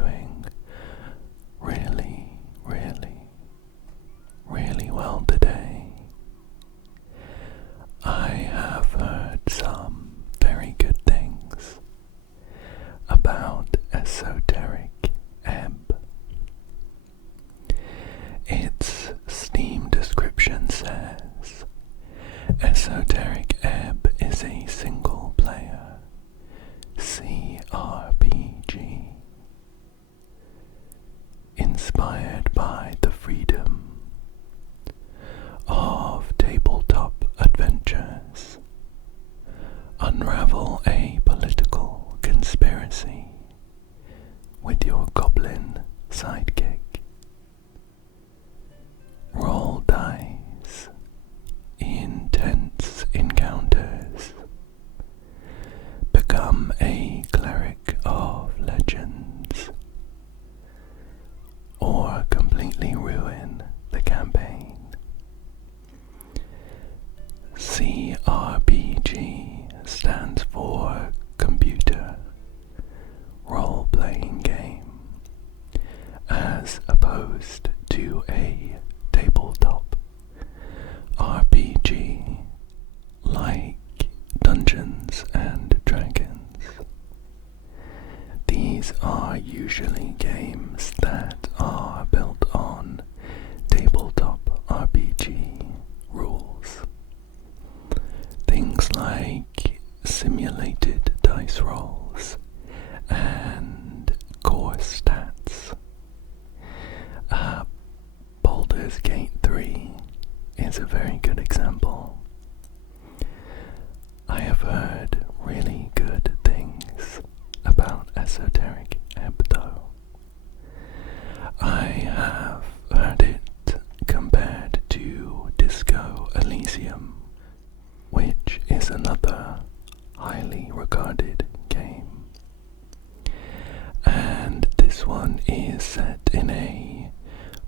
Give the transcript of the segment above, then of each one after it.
doing really, really, really well today. I have heard some very good things about Esoteric Ebb. Its Steam description says, Esoteric Ebb is a single-player CRPG inspired by the freedom of tabletop adventures. Unravel a political conspiracy with your goblin sidekick. Roll dice in tense encounters. Become a cleric of legends, or completely ruin the campaign. CRPG stands for Computer Role-Playing Game, as opposed to a tabletop RPG like Dungeons and Dragons. These are usually games that are built on tabletop RPG rules. Things like simulated dice rolls and core stats. Baldur's Gate 3 is a very good example. I have heard really good things about Esoteric Ebb though. I have heard it compared to Disco Elysium, which is another highly regarded game. And this one is set in a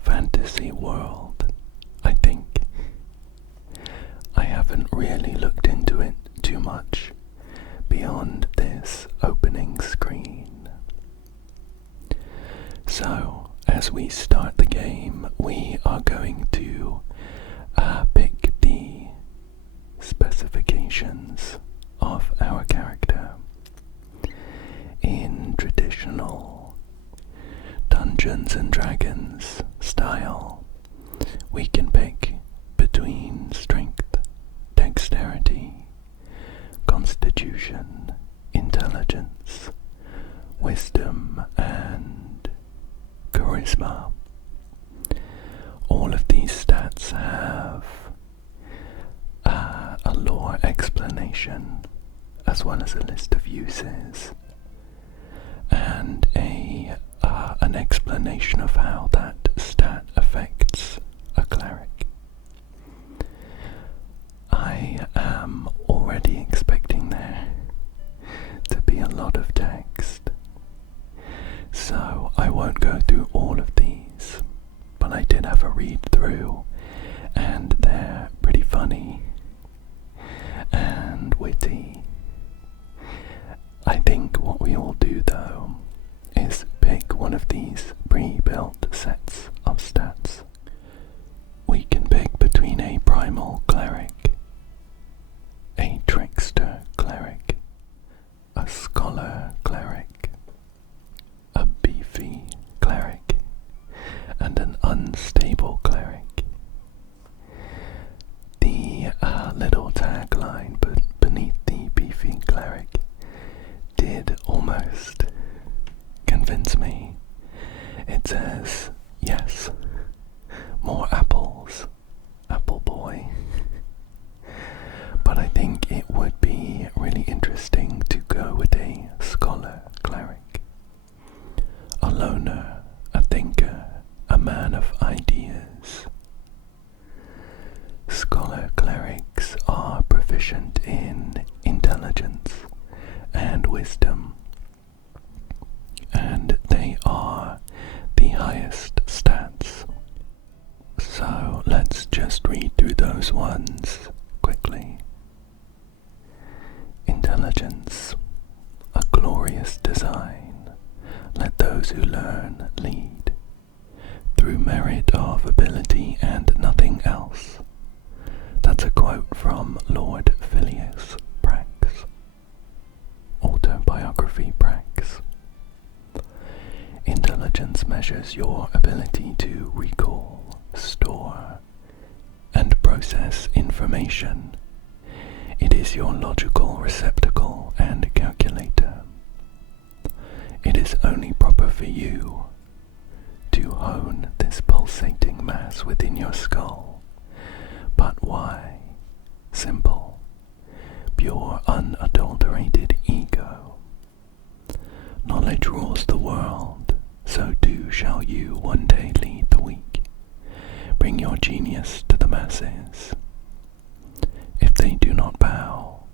fantasy world, I think. I haven't really looked into it too much beyond this opening screen. So, as we start the game, we are going to pick the specifications of our character. In traditional Dungeons and Dragons style, we can pick between strength, dexterity, constitution, intelligence, wisdom, and charisma. All of these stats have a lore explanation, as well as a list of uses, and an explanation of how that stat affects a cleric. I am already expecting there to be a lot of text, so I won't go through all of these, but I did have a read through, and they're pretty funny and witty. I think what we all do though is pick one of these pre-built sets of stats. We can pick between a primal cleric, a trickster cleric, a scholar cleric, a beefy cleric, and an unstable cleric. The little tagline beneath the beefy cleric did almost convince me. It says, yes, more apples, apple boy. But I think it would be really interesting to go with a scholar cleric, a loner, a thinker, a man of ideas. Scholar clerics are proficient in intelligence and wisdom, and they are the highest stats. So let's just read through those ones quickly. Intelligence, a glorious design, Let those who learn lead, through merit of ability and nothing else. That's a quote from Lord Phileas Prax. Autobiography Prax. Intelligence measures your ability to recall, store, and process information. It is your logical receptacle and calculator. It is only proper for you to hone this pulsating mass within your skull. But why? Simple, pure, unadulterated ego. Knowledge rules the world, so too shall you one day lead the weak. Bring your genius to the masses. If they do not bow,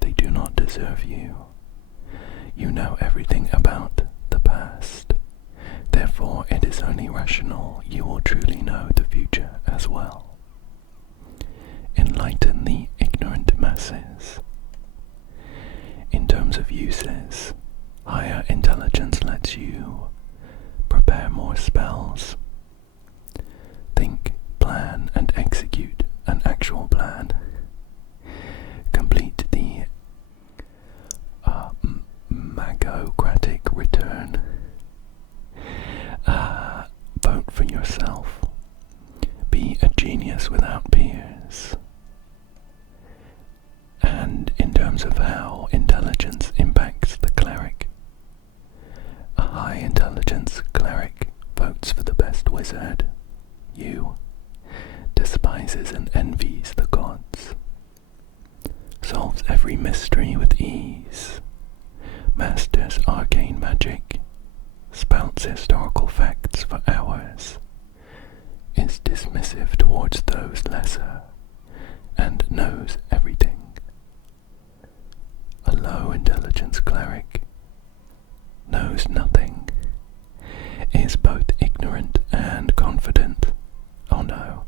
they do not deserve you. You know everything about the past. Therefore, it is only rational you will truly know the future as well. Enlighten the ignorant masses. In terms of uses, higher intelligence lets you prepare more spells. Think, plan, and execute an actual plan. Complete the magocratic return. Vote for yourself. Be a genius without peers. And in terms of how intelligence impacts the cleric, a high intelligence cleric votes for the best wizard. You despises and envies the gods. Solves every mystery with ease. Masters arcane magic. Spouts historical facts for hours. Is dismissive towards those lesser. And knows everything. A low intelligence cleric knows nothing. Is both ignorant and confident. Oh no.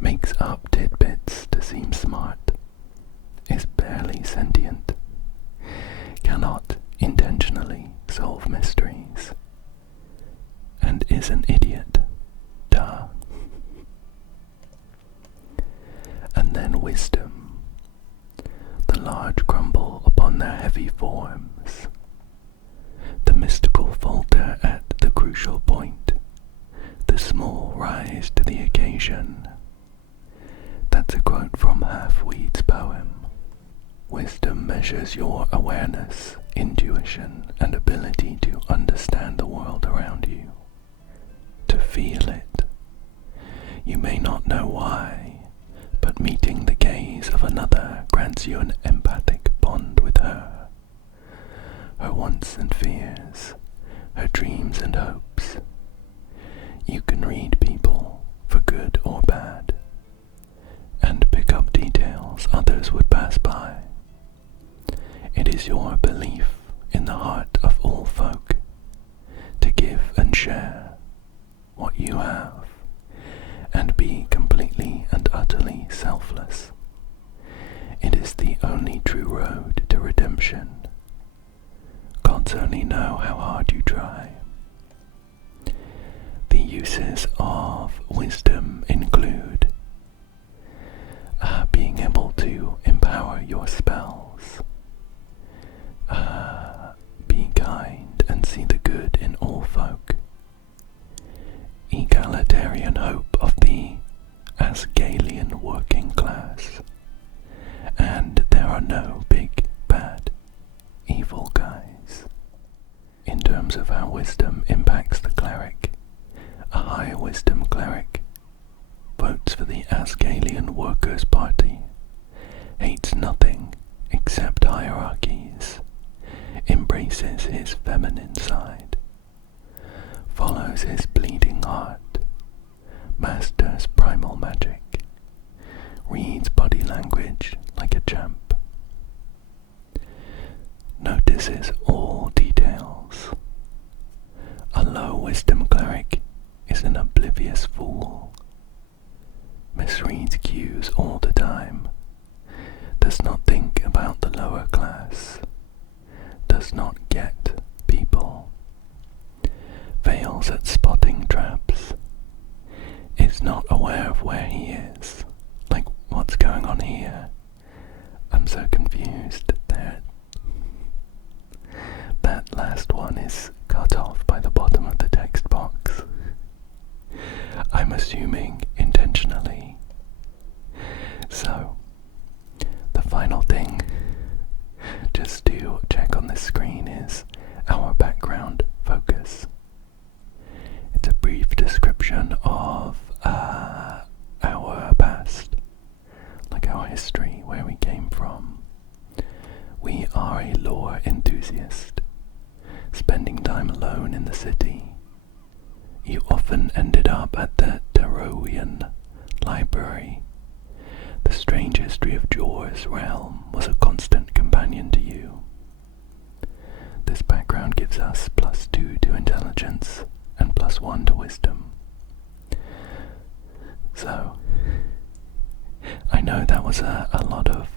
Makes up tidbits to seem smart. Is barely sentient. Cannot intentionally solve mysteries. And is an idiot. Duh. And then wisdom. The large crumble upon their heavy forms. The mystical falter at the crucial point. The small rise to the occasion. That's a quote from Halfweed's poem. Wisdom measures your awareness, intuition, and ability to understand the world around you. To feel it. You may not know why, but meeting the gaze of another grants you an empathic bond with her. Her wants and fears, her dreams and hopes. You can read people, for good or bad, and pick up details others would pass by. It is your belief in the heart of all folk to give and share what you have and be completely and utterly selfless. It is the only true road to redemption. Gods only know how hard you try. The uses of wisdom include being able to empower your spells, be kind and see the good in all folk, egalitarian hope of the Asgalian working class, and there are no big, bad, evil guys. In terms of how wisdom impacts the cleric, a high wisdom cleric votes for the Asgalian Workers' Party, hates nothing except hierarchies, embraces his feminine side, follows his bleeding heart, masters primal magic, reads body language like a champ, notices all details. A low wisdom cleric is an oblivious fool, misreads cues all the time, does not think about the lower class, does not get artist, spending time alone in the city. You often ended up at the Darowian Library. The strange history of Jor's realm was a constant companion to you. This background gives us +2 to intelligence and +1 to wisdom. So, I know that was a lot of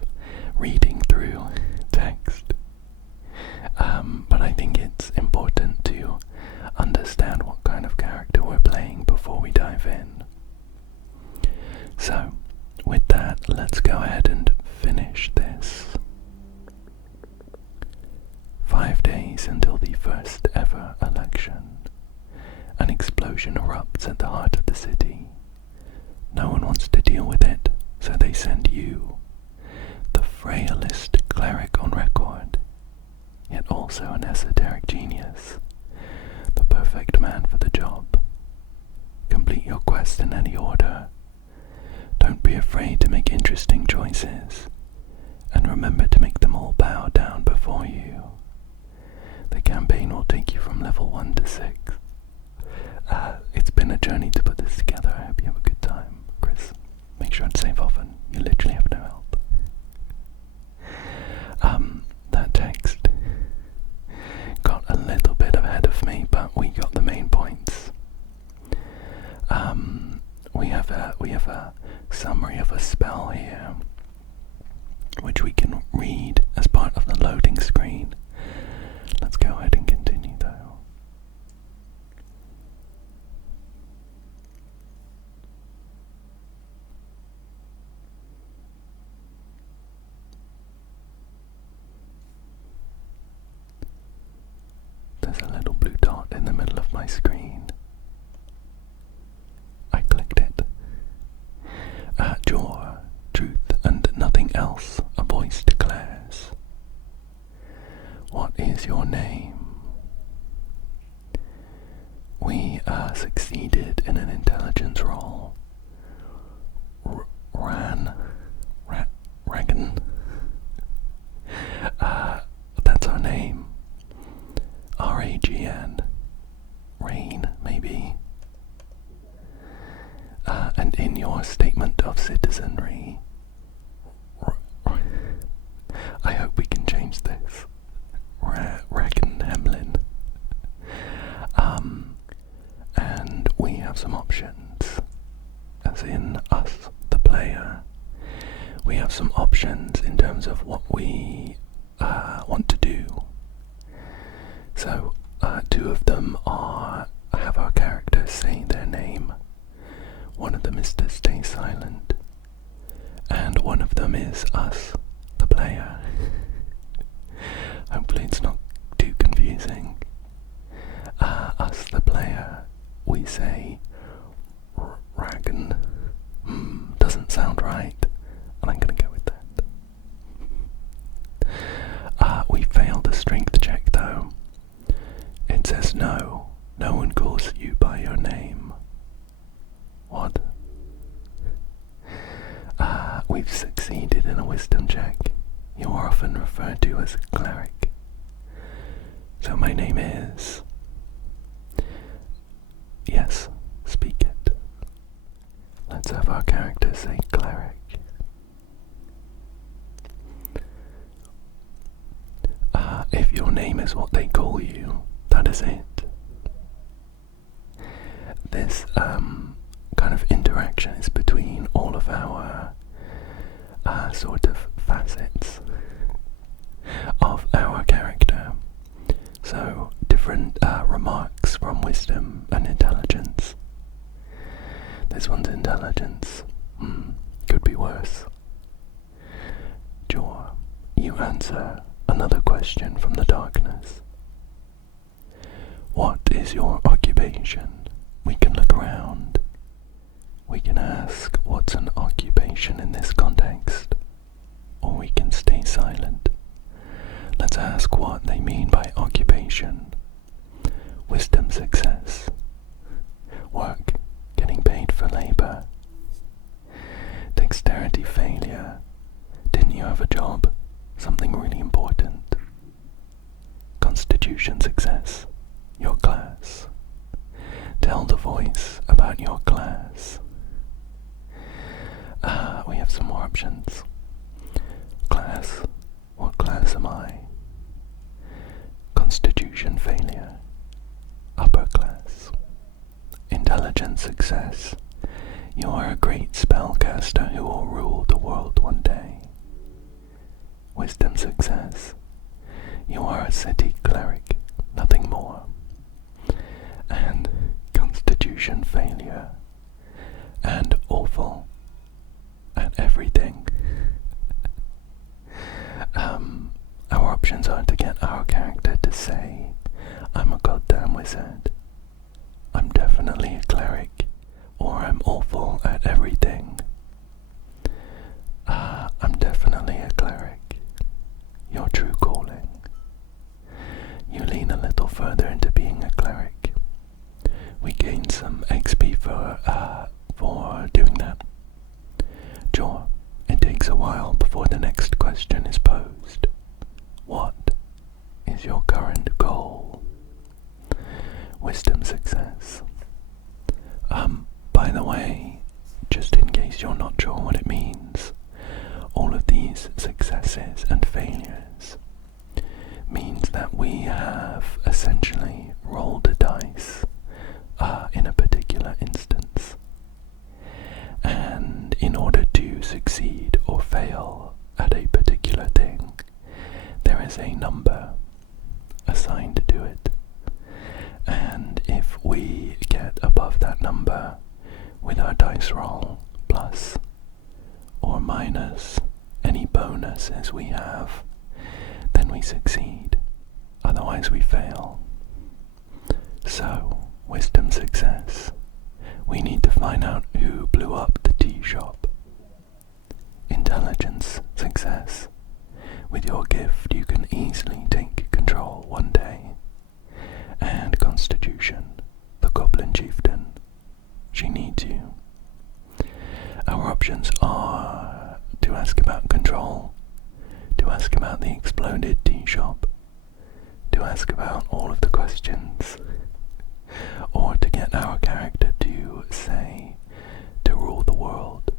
reading through text, but I think it's important to understand what kind of character we're playing before we dive in. So, with that, let's go ahead and finish this. 5 days until the first ever election. An explosion erupts at the heart of the city. No one wants to deal with it, so they send you, the frailest cleric on record, yet also an esoteric genius, the perfect man for the job. Complete your quest in any order. Don't be afraid to make interesting choices, and remember to make them all bow down before you. The campaign will take you from level 1 to 6. It's been a journey to put this together. I hope you have a good time. Chris, make sure to save often. You literally have no help. That text got a little bit ahead of me, but we got the main points. We have a summary of a spell here, which we can read as part of the loading screen. Let's go ahead and continue though. There's a little blue dot in the middle of my screen. I clicked it. Jaw, truth and nothing else, a voice declares. What is your name? We succeeded in an intelligence roll. Ragan. That's our name. R-A-G-N. Rain, maybe. And in your statement of citizenry, I hope we can change this. Ragan Hemlin. And we have some options, as in us, the player. We have some options in terms of what we want to do. So, 2 of them are have our characters say their name. One of them is to stay silent, and one of them is us, the player. Hopefully it's not too confusing. Us, the player, we say Ragan. Doesn't sound right, and I'm gonna go with that. We failed a strength check though. It says no one calls you by your name. What? We've succeeded in a wisdom check. You are often referred to as a cleric. So my name is... Yes, speak it. Let's have our character say cleric. If your name is what they call you, that is it. This kind of interaction is between all of our sort of facets of our character. So different remarks from wisdom and intelligence. This one's intelligence. Could be worse. Jaw, you answer another question from the darkness. What is your occupation? We can look around. We can ask what's an occupation in this context, or we can stay silent. Let's ask what they mean by occupation. Wisdom, success. Work, getting paid for labor. Dexterity, failure. Didn't you have a job? Something really important. Constitution success, your class. Tell the voice about your class. We have some more options. Class, what class am I? Constitution failure, upper class. Intelligence success, you are a great spellcaster who will rule the world one day. Wisdom success, you are a city cleric, nothing more. And Constitution failure, and awful at everything. Our options are to get our character to say, I'm a goddamn wizard, I'm definitely a cleric, or I'm awful at everything. I'm definitely a cleric, your true calling. You lean a little further into being a cleric. We gain some XP for doing that. Sure, it takes a while before the next question is posed. What is your current goal? Wisdom success. By the way, just in case you're not sure what it means, all of these successes and failures means that we have essentially rolled a dice in a particular instance. And in order to succeed or fail at a particular thing, there is a number assigned to it. And if we get above that number with our dice roll, plus or minus any bonuses we have, then we succeed. Otherwise we fail. So, wisdom success. We need to find out who blew up the tea shop. Intelligence success. With your gift you can easily take control one day. And Constitution, the Goblin Chieftain. She needs you. Our options are to ask about control, to ask about the exploded tea shop, to ask about all of the questions, or to get our character to say, to rule the world,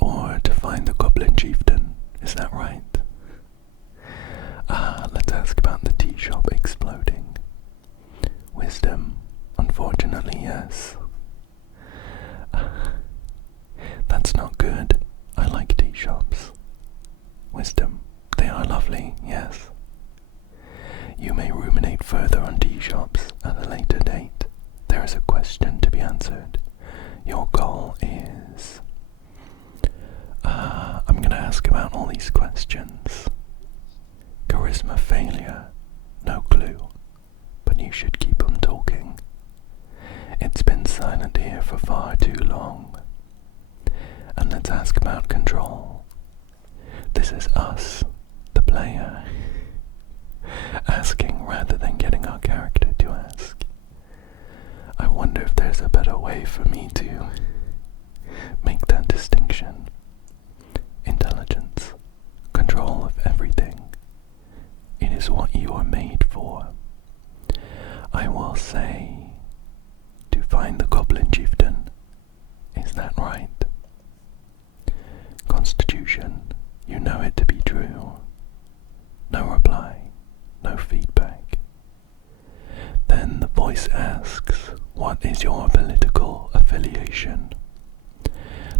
or to find the Goblin Chieftain. Is that right? Let's ask about the tea shop exploding. Wisdom, unfortunately, yes. That's not good. I like tea shops. Wisdom, they are lovely, yes. You may ruminate further on tea shops at a later date. There is a question to be answered. Your goal is... I'm going to ask about all these questions. Charisma failure, no clue, but you should keep on talking. It's been silent here for far too long. And let's ask about control. This is us, the player, asking rather than getting our character to ask. I wonder if there's a better way for me to make that distinction. Intelligence, control of everything. It is what you are made for. I will say, to find the Goblin Chieftain. Is that right? Constitution, you know it to be true. No reply, no feedback. Then the voice asks, what is your political affiliation?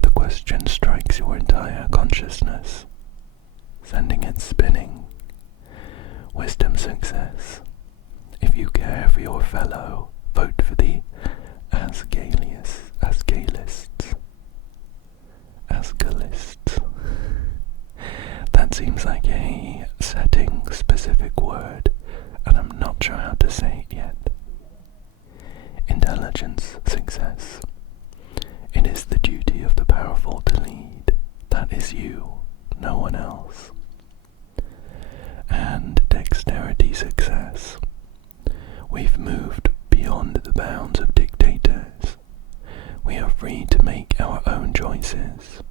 The question strikes your entire consciousness, sending it spinning. Wisdom success. If you care for your fellow, vote for the Asgalists. That seems like a setting-specific word, and I'm not sure how to say it yet. Intelligence success. It is the duty of the powerful to lead. That is you, no one else. And dexterity success. We've moved beyond the bounds of dictators. We are free to make our own choices,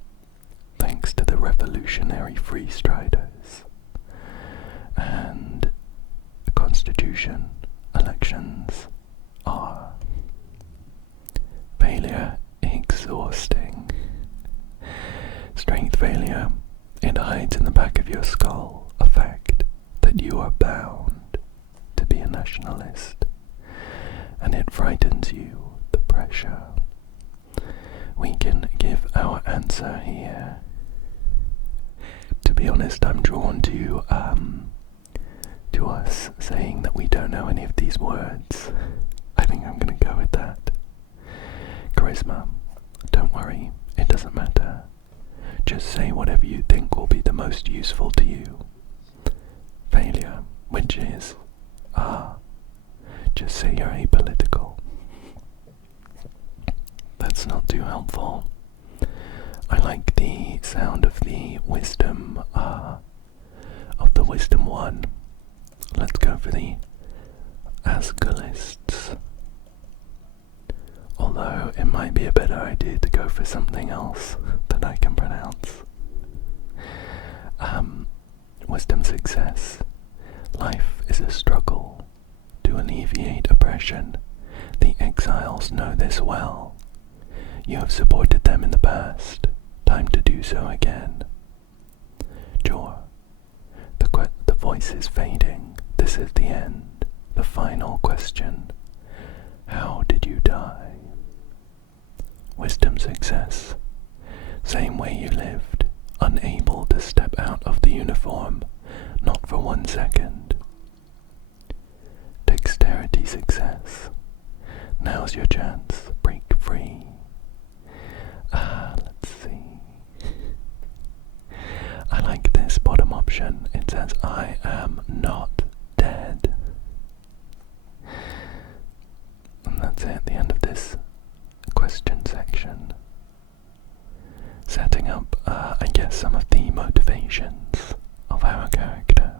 thanks to the revolutionary free striders. And Constitution, elections are. Failure, exhausting. Strength failure, it hides in the back of your skull, a fact that you are bound to be a nationalist, and it frightens you, the pressure. We can give our answer here. To be honest, I'm drawn to us saying that we don't know any of these words. I think I'm going to go with that. Charisma, don't worry, it doesn't matter. Just say whatever you think will be the most useful to you. Failure, which is, just say you're apolitical. That's not too helpful. I like the sound of the wisdom, one. Let's go for the Ascolists. Although it might be a better idea to go for something else that I can pronounce. Wisdom success. Life is a struggle to alleviate oppression. The exiles know this well. You have supported them in the past. Time to do so again. Jaw. The voice is fading. This is the end. The final question. How did you die? Wisdom success. Same way you lived. Unable to step out of the uniform. Not for 1 second. Dexterity success. Now's your chance. Break free. Let's see. I like this bottom option. It says, I am not dead. And that's it, the end of this question section. Setting up, I guess, some of the motivations of our character.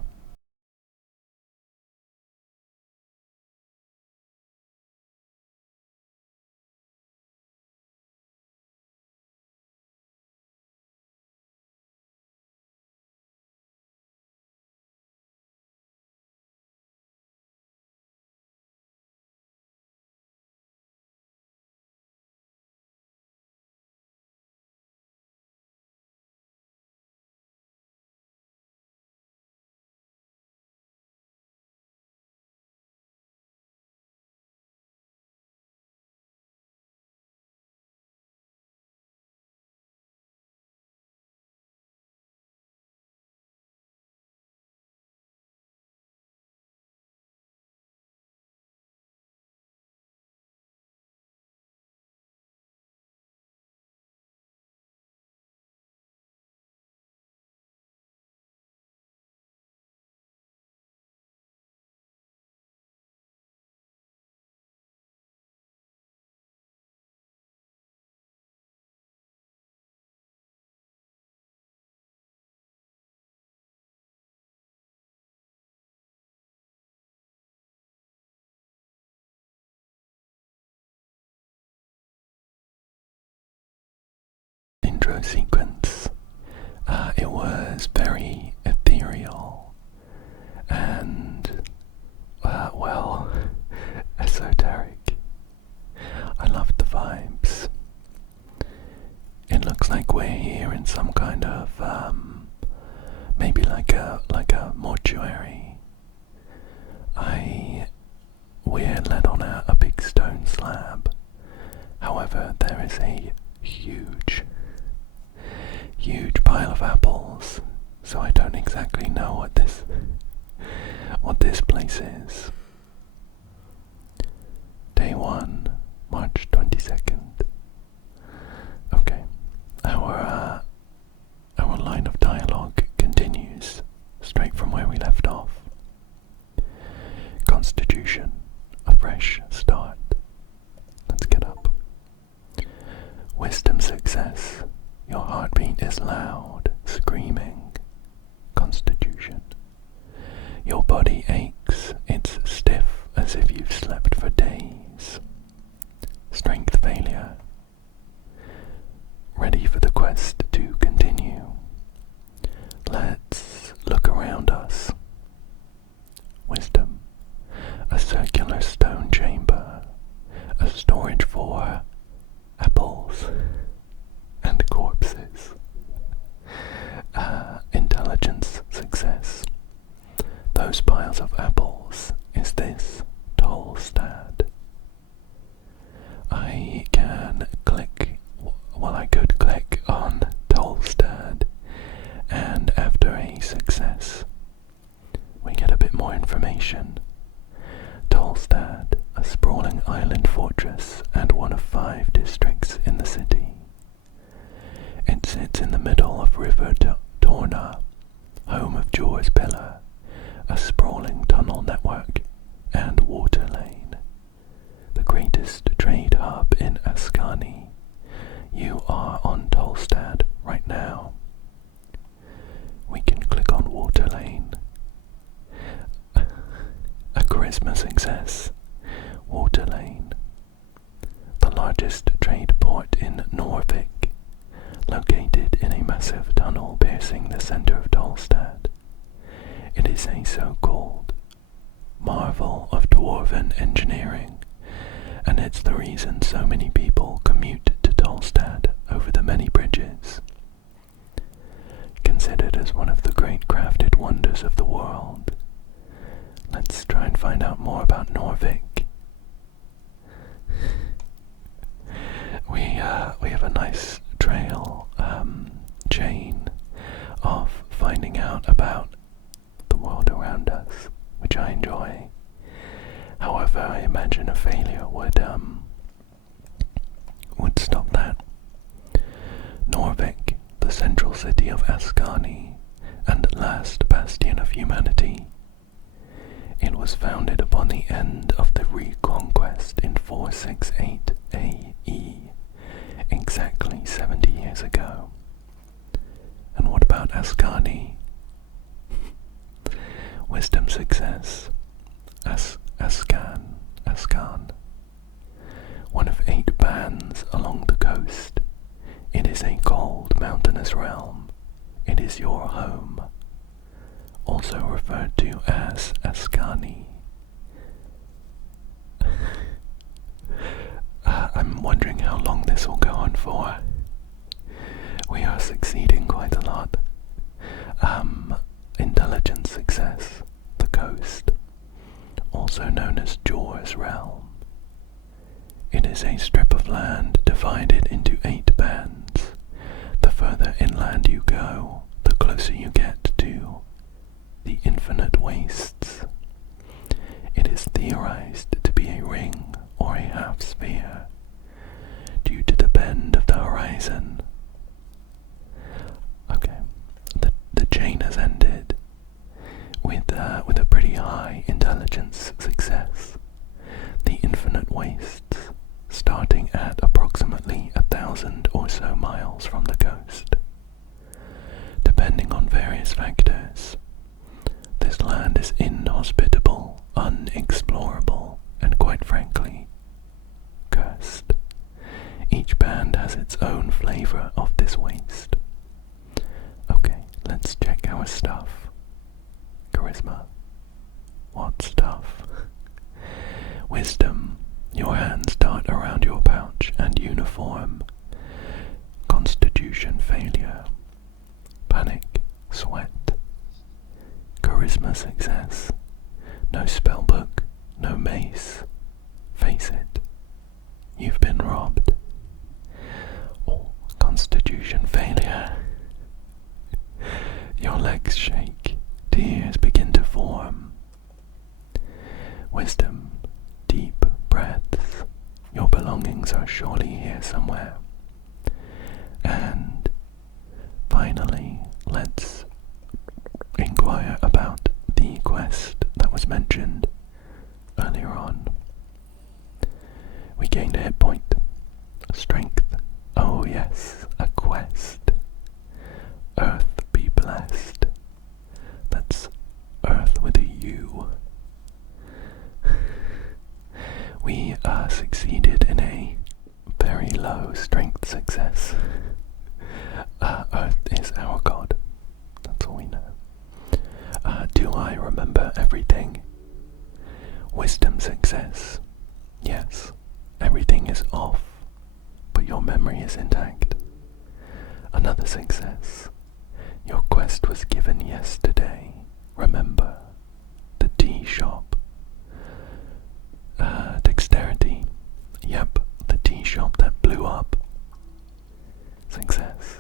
Intro sequence. It was very ethereal and, well, esoteric. I loved the vibes. It looks like we're here in some kind of, maybe like a mortuary. We're led on a big stone slab. However, there is a huge pile of apples, so I don't exactly know what this place is. Day 1, March 22nd. Okay, our line of dialogue continues straight from where we left off. Constitution, a fresh start. Let's get up. Wisdom success. Your heartbeat is loud, screaming. Constitution. Your body aches, it's stiff as if you've slept for days. Strength failure. Ready for the quest to continue. Let's look around us. Wisdom. a circular stone chamber, a storage for apples and corpses. Intelligence success. Those piles of apples, is this Tolstad? I can click, well, I could click on Tolstad, and after a success, we get a bit more information. Tolstad, a sprawling island fortress and one of 5 districts in the city. It sits in the middle of River Torna, home of Jaws Pillar, a sprawling tunnel network, and water lane. The greatest trade hub in Ascani. You are on Tolstad right now. We can click on water lane. A charisma success. Water lane. The largest trade port in Norvik, located in a massive tunnel piercing the center of Tolstad. It is a so-called marvel of dwarven engineering, and it's the reason so many people commute to Tolstad over the many bridges. Considered as one of the great crafted wonders of the world. Let's try and find out more about Norvik. We have a nice trail chain of finding out about the world around us, which I enjoy. However, I imagine a failure would stop that. Norvik, the central city of Ascani, and last bastion of humanity. It was founded upon the end of the Reconquest in 468 AE, exactly 70 years ago. And what about Ascani? Wisdom success. Ascan. One of 8 bands along the coast. It is a cold, mountainous realm. It is your home. Also referred to as Ascani. I'm wondering how long this will go on for. We are succeeding quite a lot. Intelligence success. The coast. Also known as Jaws Realm. It is a strip of land divided into 8 bands. The further inland you go, the closer you get to the infinite wastes. It is theorized to be a ring or a half sphere, due to the bend of the horizon. Okay, the chain has ended with a pretty high intelligence success. The infinite wastes, starting at approximately 1,000 or so miles from the coast. Depending on various factors, this land is inhospitable, unexplorable, and quite frankly, cursed. Each band has its own flavor of this waste. Okay, let's check our stuff. Charisma. What stuff? Wisdom. Your hands dart around your pouch and uniform. Constitution failure. Panic. Sweat. Charisma success. No spellbook. No mace. Face it. You've been robbed. Oh, constitution failure. Your legs shake. Tears begin to form. Wisdom. Deep breaths. Your belongings are surely here somewhere. And finally, let's inquire about the quest that was mentioned earlier on. We gained a hit point. Strength. Oh yes, a quest. Earth be blessed. That's Earth with a U. We succeeded in a very low strength success. Earth is our god. That's all we know. Do I remember everything? Wisdom success. Yes, everything is off, but your memory is intact. Another success. Your quest was given yesterday. Remember, the tea shop. Dexterity. Yep, the tea shop that blew up. Success.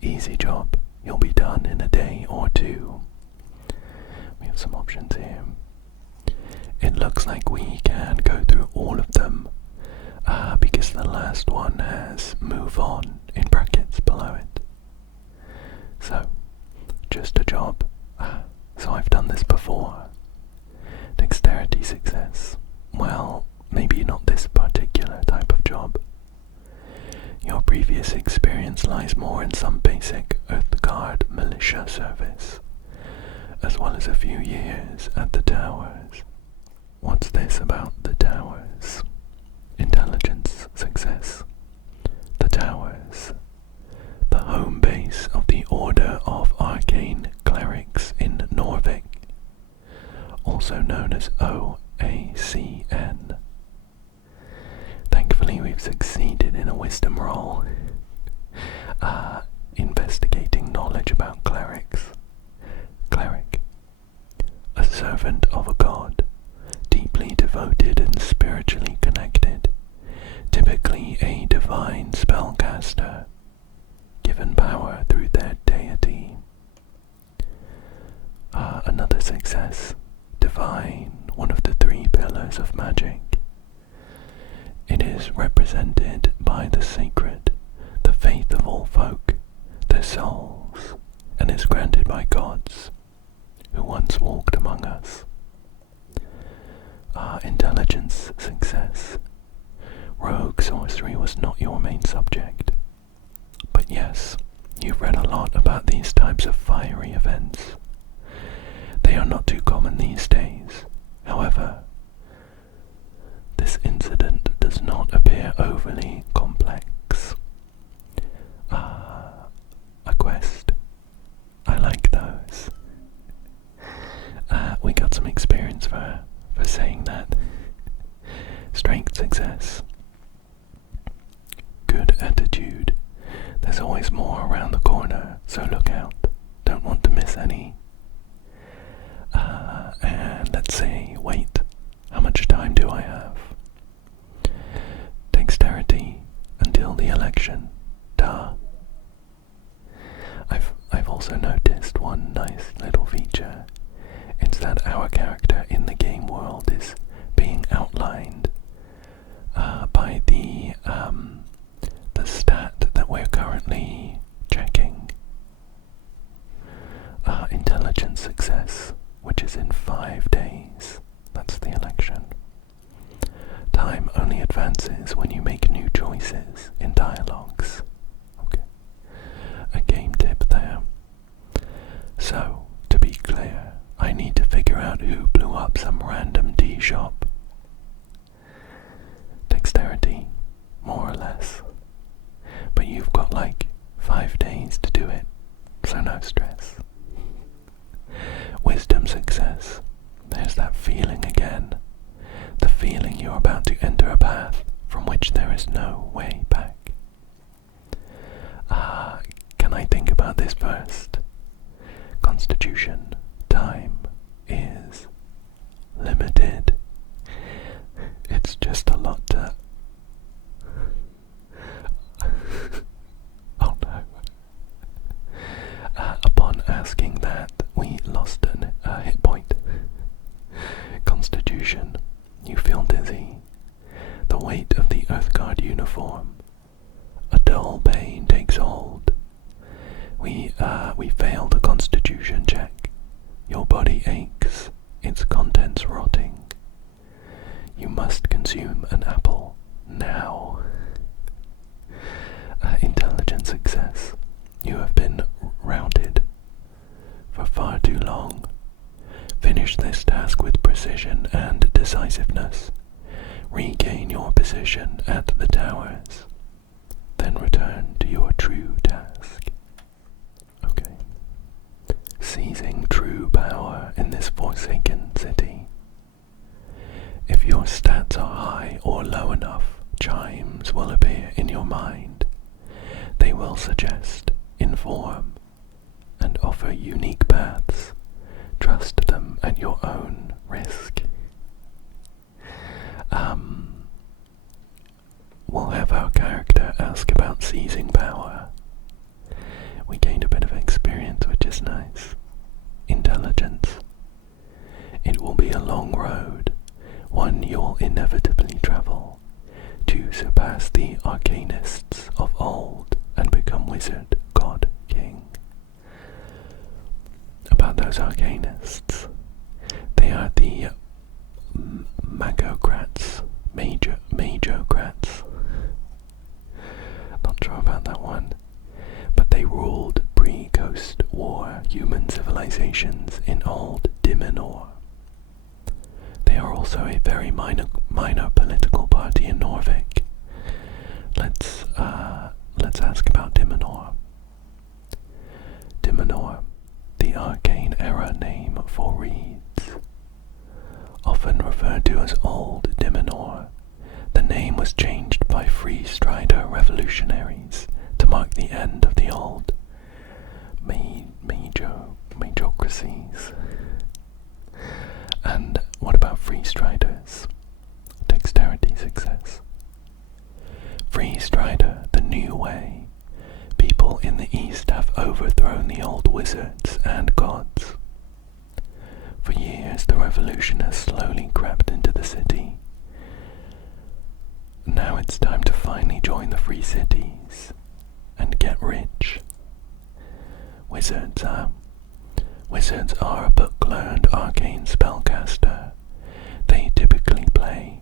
Easy job. You'll be done in a day or two. We have some options here. It looks like we can go through all of them because the last one has move on in brackets below it. So, just a job. So I've done this before. Dexterity success. Well, maybe not this particular type of job. Your previous experience lies more in some basic Earth Guard militia service, as well as a few years at the towers. What's this about the towers? Intelligence success. The towers. The home base of the Order of Arcane Clerics in Norvik, also known as OACN. Thankfully we've succeeded in a wisdom roll, investigating knowledge about clerics. Cleric. A servant of a god, deeply devoted and spiritually connected, typically a divine spellcaster, given power through their deity. Another success. Divine, one of the three pillars of magic. It is represented by the sacred, the faith of all folk, their souls, and is granted by gods who once walked among us. Intelligence success. Rogue sorcery was not your main subject, but yes, you've read a lot about these types of fiery events. They are not too common these days. However, this incident does not appear overly complex. A quest. I like those. We got some experience for saying that. Strength success. Good attitude. There's always more around the corner, so look out. Don't want to miss any. And let's see, wait. How much time do I have? Dexterity until the election. Duh. I've also noticed one nice little feature. It's that our character in the game world is being outlined by the stat that we're currently checking. Intelligence success, which is in 5 days. That's the election. Time only advances when you make new choices in dialogues. Okay. A game tip there. So, to be clear, I need to figure out who blew up some random tea shop. Dexterity, more or less. But you've got like 5 days to do it, so no stress. Wisdom success. There's that feeling again. The feeling you're about to enter a path from which there is no way back. Can I think about this first? Constitution. Time is limited. It's just a lot to... Oh no. Upon asking that, we lost a hit point. Constitution. You feel dizzy. The weight of the Earthguard uniform. A dull pain takes hold. We failed a constitution check. Your body aches, its contents rotting. You must consume an apple now. Intelligence success. You have been routed for far too long. Finish this task with precision and decisiveness. Regain your position at the towers. Then return to your true task. Okay. Seizing true power in this forsaken city. If your stats are high or low enough, chimes will appear in your mind. They will suggest, inform, and offer unique paths. Trust them at your own risk. We'll have our character ask about seizing power. We gained a bit of experience, which is nice. Intelligence. It will be a long road, one you'll inevitably travel, to surpass the arcanists of old and become wizard, god, king. About those arcanists, they are the magocrats, majocrats. Not sure about that one, but they ruled pre-Coast War human civilizations in old Binaural. They are also a very minor political party in Norvik. Let's ask about Binaural. Binaural, the arcane era name for reeds. Often referred to as Old Binaural, the name was changed by Free Strider revolutionaries to mark the end of the old majocracies. And what about Free Striders? Dexterity success. Free Strider, the new way. People in the East have overthrown the old wizards and gods. For years, the revolution has slowly crept into the city. Now it's time to finally join the free cities and get rich. Wizards are a book-learned arcane spellcaster. They typically play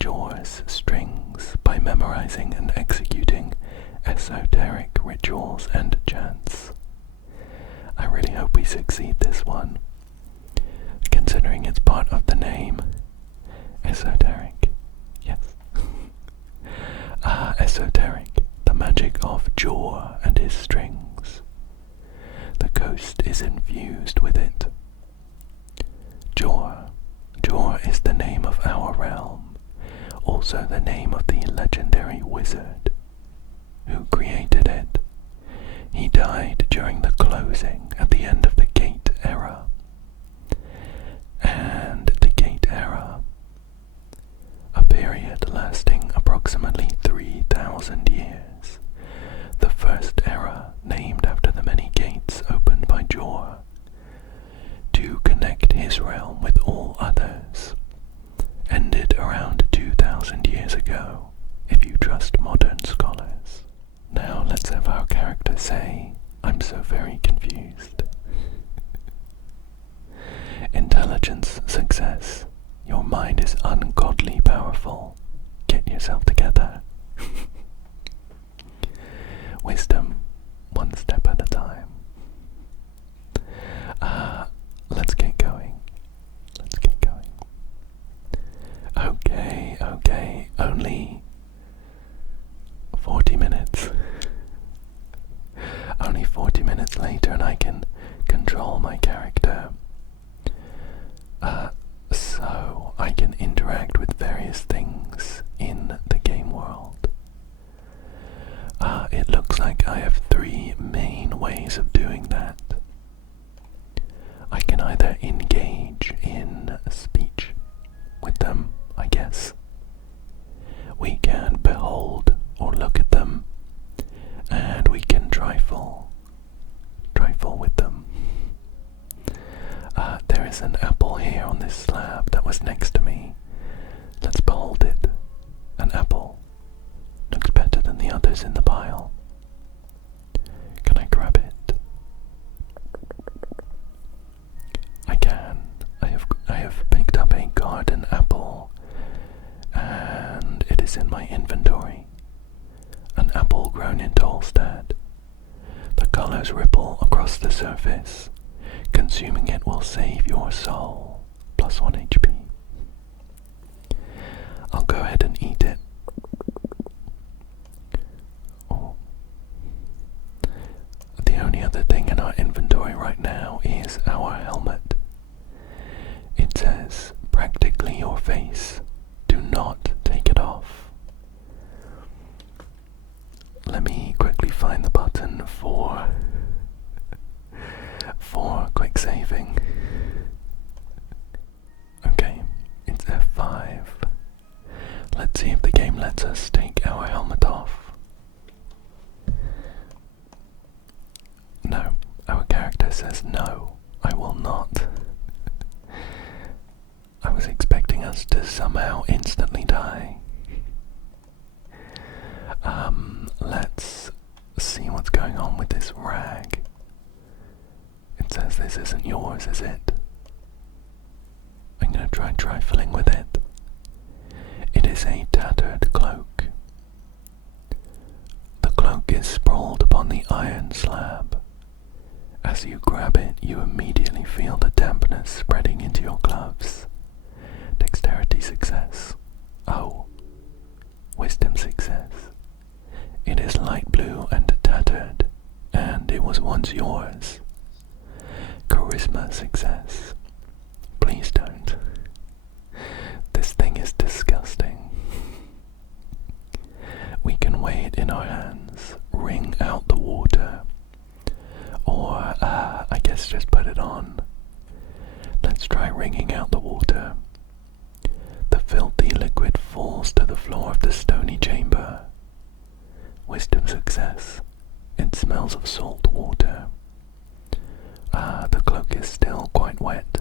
jaws strings by memorizing and executing esoteric rituals and chants. I really hope we succeed this one, considering it's part of the name. Esoteric, yes. Esoteric, the magic of Jaw and his strings. The coast is infused with it. Jaw is the name of our realm, also the name of the legendary wizard who created it. He died during the closing at the end of the Gate Era. And the Gate Era, a period lasting approximately 3,000 years, the first era named after the many gates opened by Jaw to connect his realm with all others, ended around 2,000 years ago, if you trust modern scholars. Now let's have our character say, "I'm so very confused." Intelligence success. Your mind is ungodly powerful. Get yourself together. Wisdom, one step at a time. Let's get going. Okay, only 40 minutes. Only 40 minutes later and I can control my character. So I can interact with various things in the game world. It looks like I have 3 main ways of doing that. I can either engage in speech with them, I guess. We can behold or look at them, and we can trifle with them. There is an apple here on this slab that was next to me. Let's behold it. An apple. Looks better than the others in the pile. Can I grab it? I can. I have picked up a garden apple, and it is in my inventory. An apple grown in Tolstad. The colors ripple across the surface. Consuming it will save your soul. +1 HP. I'll go ahead and eat it. Oh. The only other thing in our inventory right now is our helmet. It says, "Practically your face somehow instantly die. Let's see what's going on with this rag. It says this isn't yours, is it? I'm gonna try trifling with it. It is a tattered cloak. The cloak is sprawled upon the iron slab. As you grab it, you immediately feel the dampness spreading into your gloves. Dexterity success. Oh. Wisdom success. It is light blue and tattered, and it was once yours. Charisma success. Please don't. This thing is disgusting. We can weigh it in our hands, wring out the water, or I guess just put it on. Let's try wringing out the water. The filthy liquid falls to the floor of the stony chamber. Wisdom success. It smells of salt water. The cloak is still quite wet.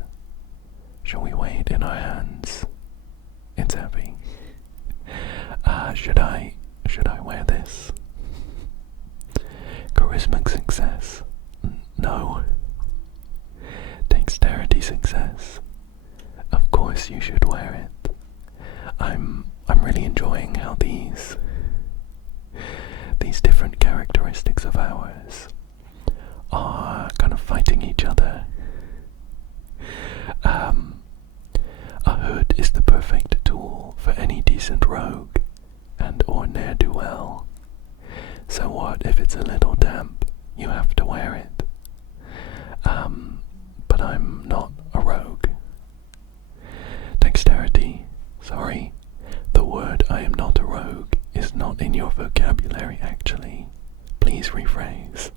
Shall we weigh it in our hands? It's heavy. Should I wear this? Charisma success. No. Dexterity success. Of course you should wear it. I'm really enjoying how these different characteristics of ours are kind of fighting each other. A hood is the perfect tool for any decent rogue and or ne'er-do-well. So what if it's a little damp? You have to wear it. But I'm not a rogue. Dexterity. Sorry. The word I am not a rogue is not in your vocabulary, actually. Please rephrase.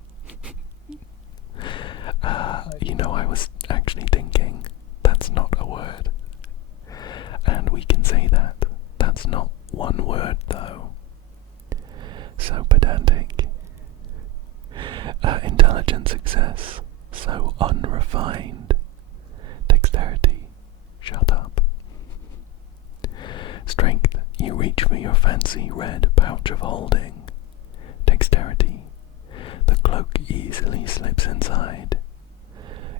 I was actually thinking, that's not a word. And we can say that. That's not one word, though. So pedantic. Intelligent success. So unrefined. Dexterity. Shut up. Strength. You reach for your fancy red pouch of holding. Dexterity. The cloak easily slips inside,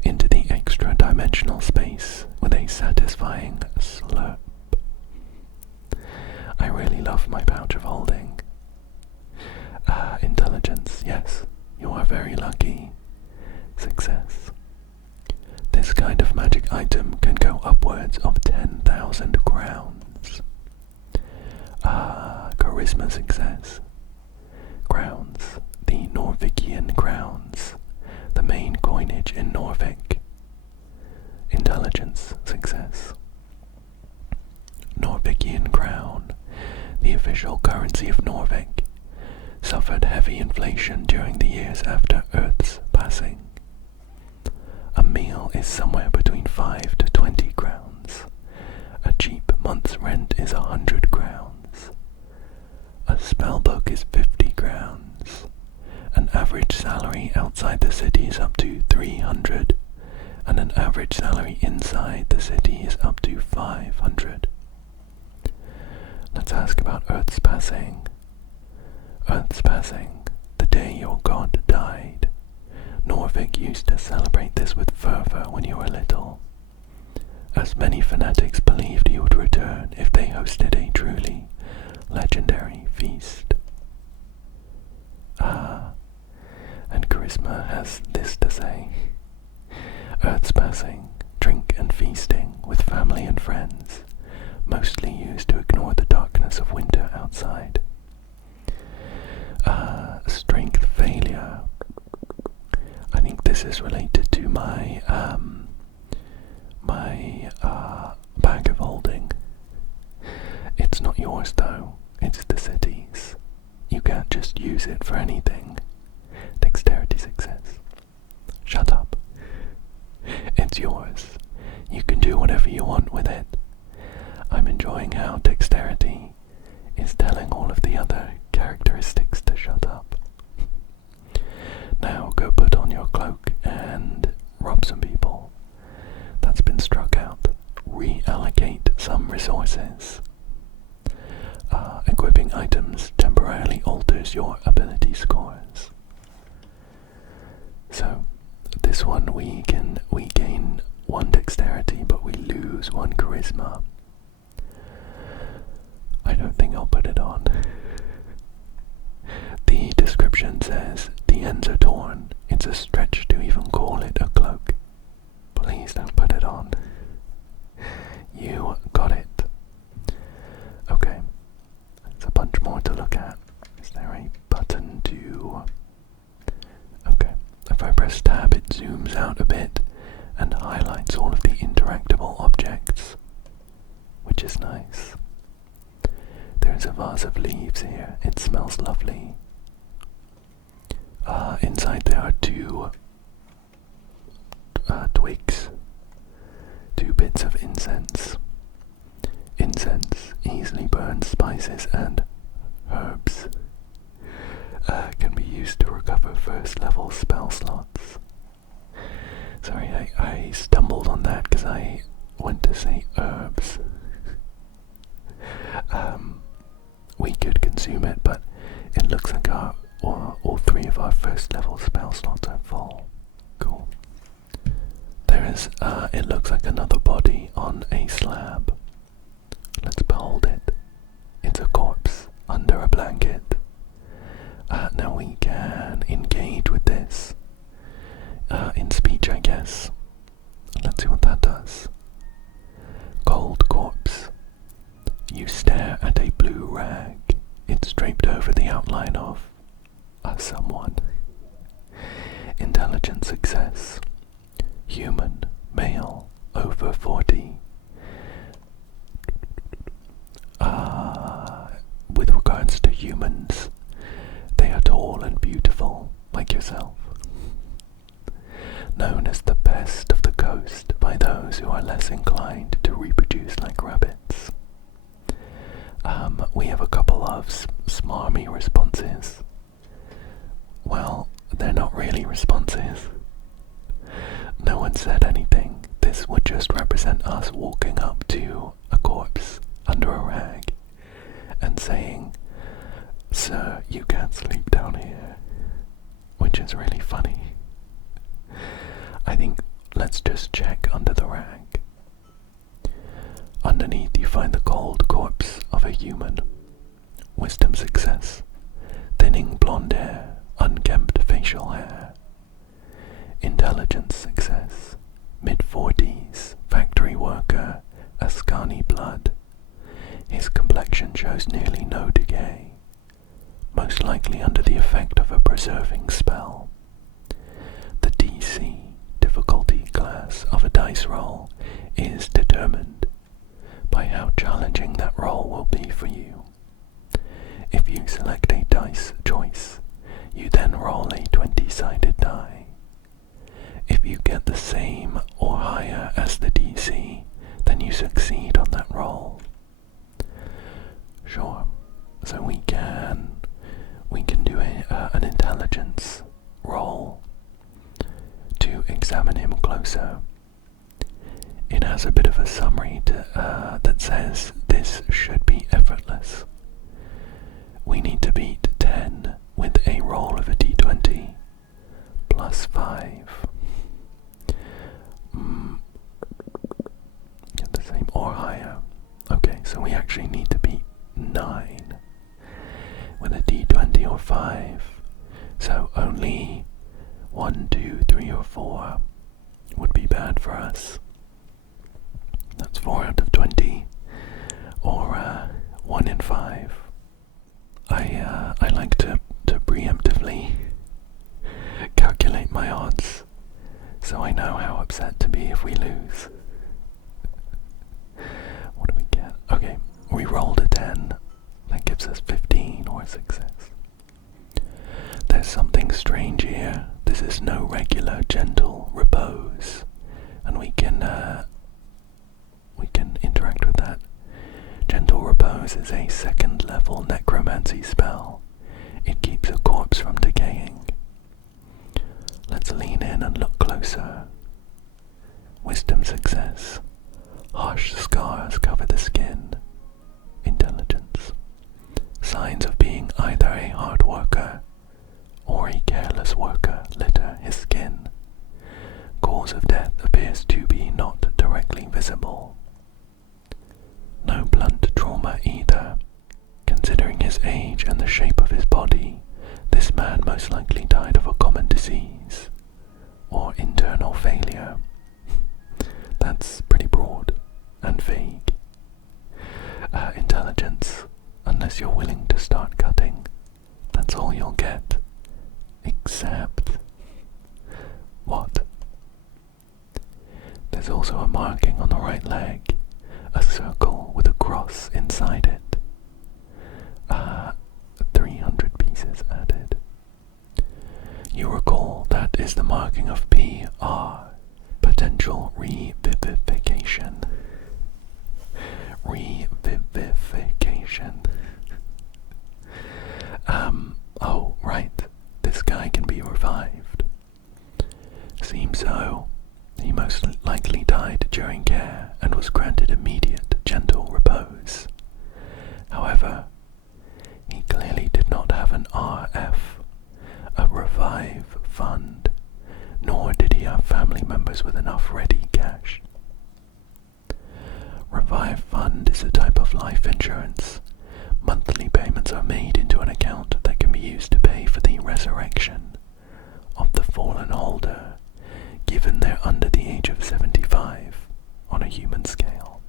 into the extra-dimensional space with a satisfying slurp. I really love my pouch of holding. Intelligence, yes, you are very lucky. Success. This kind of magic item can go upwards of 10,000 crowns. Charisma success. Crowns. The Norvikian crowns. The main coinage in Norvik. Intelligence success. Norvikian crown. The official currency of Norvik. Suffered heavy inflation during the years after Earth's passing. A meal is somewhere between 5 to 20 crowns. A cheap month's rent is 100 crowns. A spellbook is 50 crowns. An average salary outside the city is up to 300, and an average salary inside the city is up to 500. Let's ask about Earth's passing. Earth's passing, the day your god died. Norvik used to celebrate this with fervor when you were little, as many fanatics believed he would return if they hosted a truly legendary feast. And Charisma has this to say. Earth's passing, drink and feasting with family and friends, mostly used to ignore the darkness of winter outside. Strength failure. I think this is related to my bag of holding. It's not yours though, it's the city's. You can't just use it for anything. Dexterity success. Shut up. It's yours. You can do whatever you want with it. I'm enjoying how dexterity is telling all of the other characteristics to shut up. Now go put on your cloak and rob some people. That's been struck out. Reallocate some resources. is. Equipping items temporarily alters your ability scores. So this one we gain 1 dexterity, but we lose 1 charisma. I don't think I'll put it on. The description says, the ends are torn. It's a stretch to even call it a cloak. Please don't put it on. You got it. Okay. There's a bunch more to look at. Is there a button to... Okay. If I press tab, it zooms out a bit and highlights all of the interactable objects, which is nice. There's a vase of leaves here. It smells lovely. Inside there are 2 twigs, 2 bits of incense. Incense easily burns spices and herbs. Can be used to recover first level spell slots. Sorry, I stumbled on that because I went to say herbs. We could consume it, but it looks like all 3 of our first level spell slots are full. Cool. There is, it looks like another body on a slab. Let's behold it. It's a corpse under a blanket. Now we can engage with this in speech, I guess. Let's see what that does. Cold corpse. You stare at a blue rag. It's draped over the outline of someone. Intelligence success. Human, male, over 40. With regards to humans, they are tall and beautiful, like yourself. Known as the pest of the coast by those who are less inclined to reproduce like rabbits. We have a couple of smarmy responses. Well, they're not really responses. No one said anything. This would just represent us walking up to a corpse under a rag and saying, "Sir, you can't sleep down here," which is really funny. I think let's just check under the rag. Underneath you find the cold corpse of a human. Wisdom success. Thinning blonde hair, unkempt facial hair. Intelligence success. Mid-40s, factory worker, Ascani blood. His complexion shows nearly no decay, most likely under the effect of a preserving spell. The DC, difficulty class of a dice roll, is determined by how challenging that roll will be for you. If you select a dice choice, you then roll a 20-sided die. If you get the same or higher as the DC, then you succeed on that roll. Sure, so we can do an intelligence roll to examine him closer. It has a bit of a summary that says this should be effortless. We need to beat 10 with a roll of a d20 plus 5. Get the same or higher. Okay, so we actually need to beat 9 with a d20 or 5. So only 1, 2, 3, or 4 would be bad for us. That's 4 out of 20, or 1 in 5. I like to preemptively calculate my odds, so I know how upset to be if we lose. What do we get? Okay, we rolled a 10. That gives us 15 or success. There's something strange here. This is no regular gentle repose, and we can interact with that. Gentle repose is a 2nd level necromancy spell. It keeps a corpse from decaying. Let's lean in and look closer. Wisdom success. Harsh scars cover the skin. anonymous worker litter his skin. Cause of death appears to be not directly visible. No blunt trauma either. Considering his age and the shape of his body, this man most likely died of a common disease or internal failure. That's pretty broad and vague. Intelligence, unless you're willing to start cutting, that's all you'll get. Except... what? There's also a marking on the right leg, a circle with a cross inside it. 300 pieces added. You recall that is the marking of PR, potential revivification. Revivification. Oh, right. This guy can be revived. Seems so. He most likely died during care and was granted immediate, gentle repose. However, he clearly did not have an RF, a revive fund, nor did he have family members with enough ready cash. Revive fund is a type of life insurance. Monthly payments are made into an account that can be used to pay for the resurrection of the fallen holder, given they're under the age of 75 on a human scale.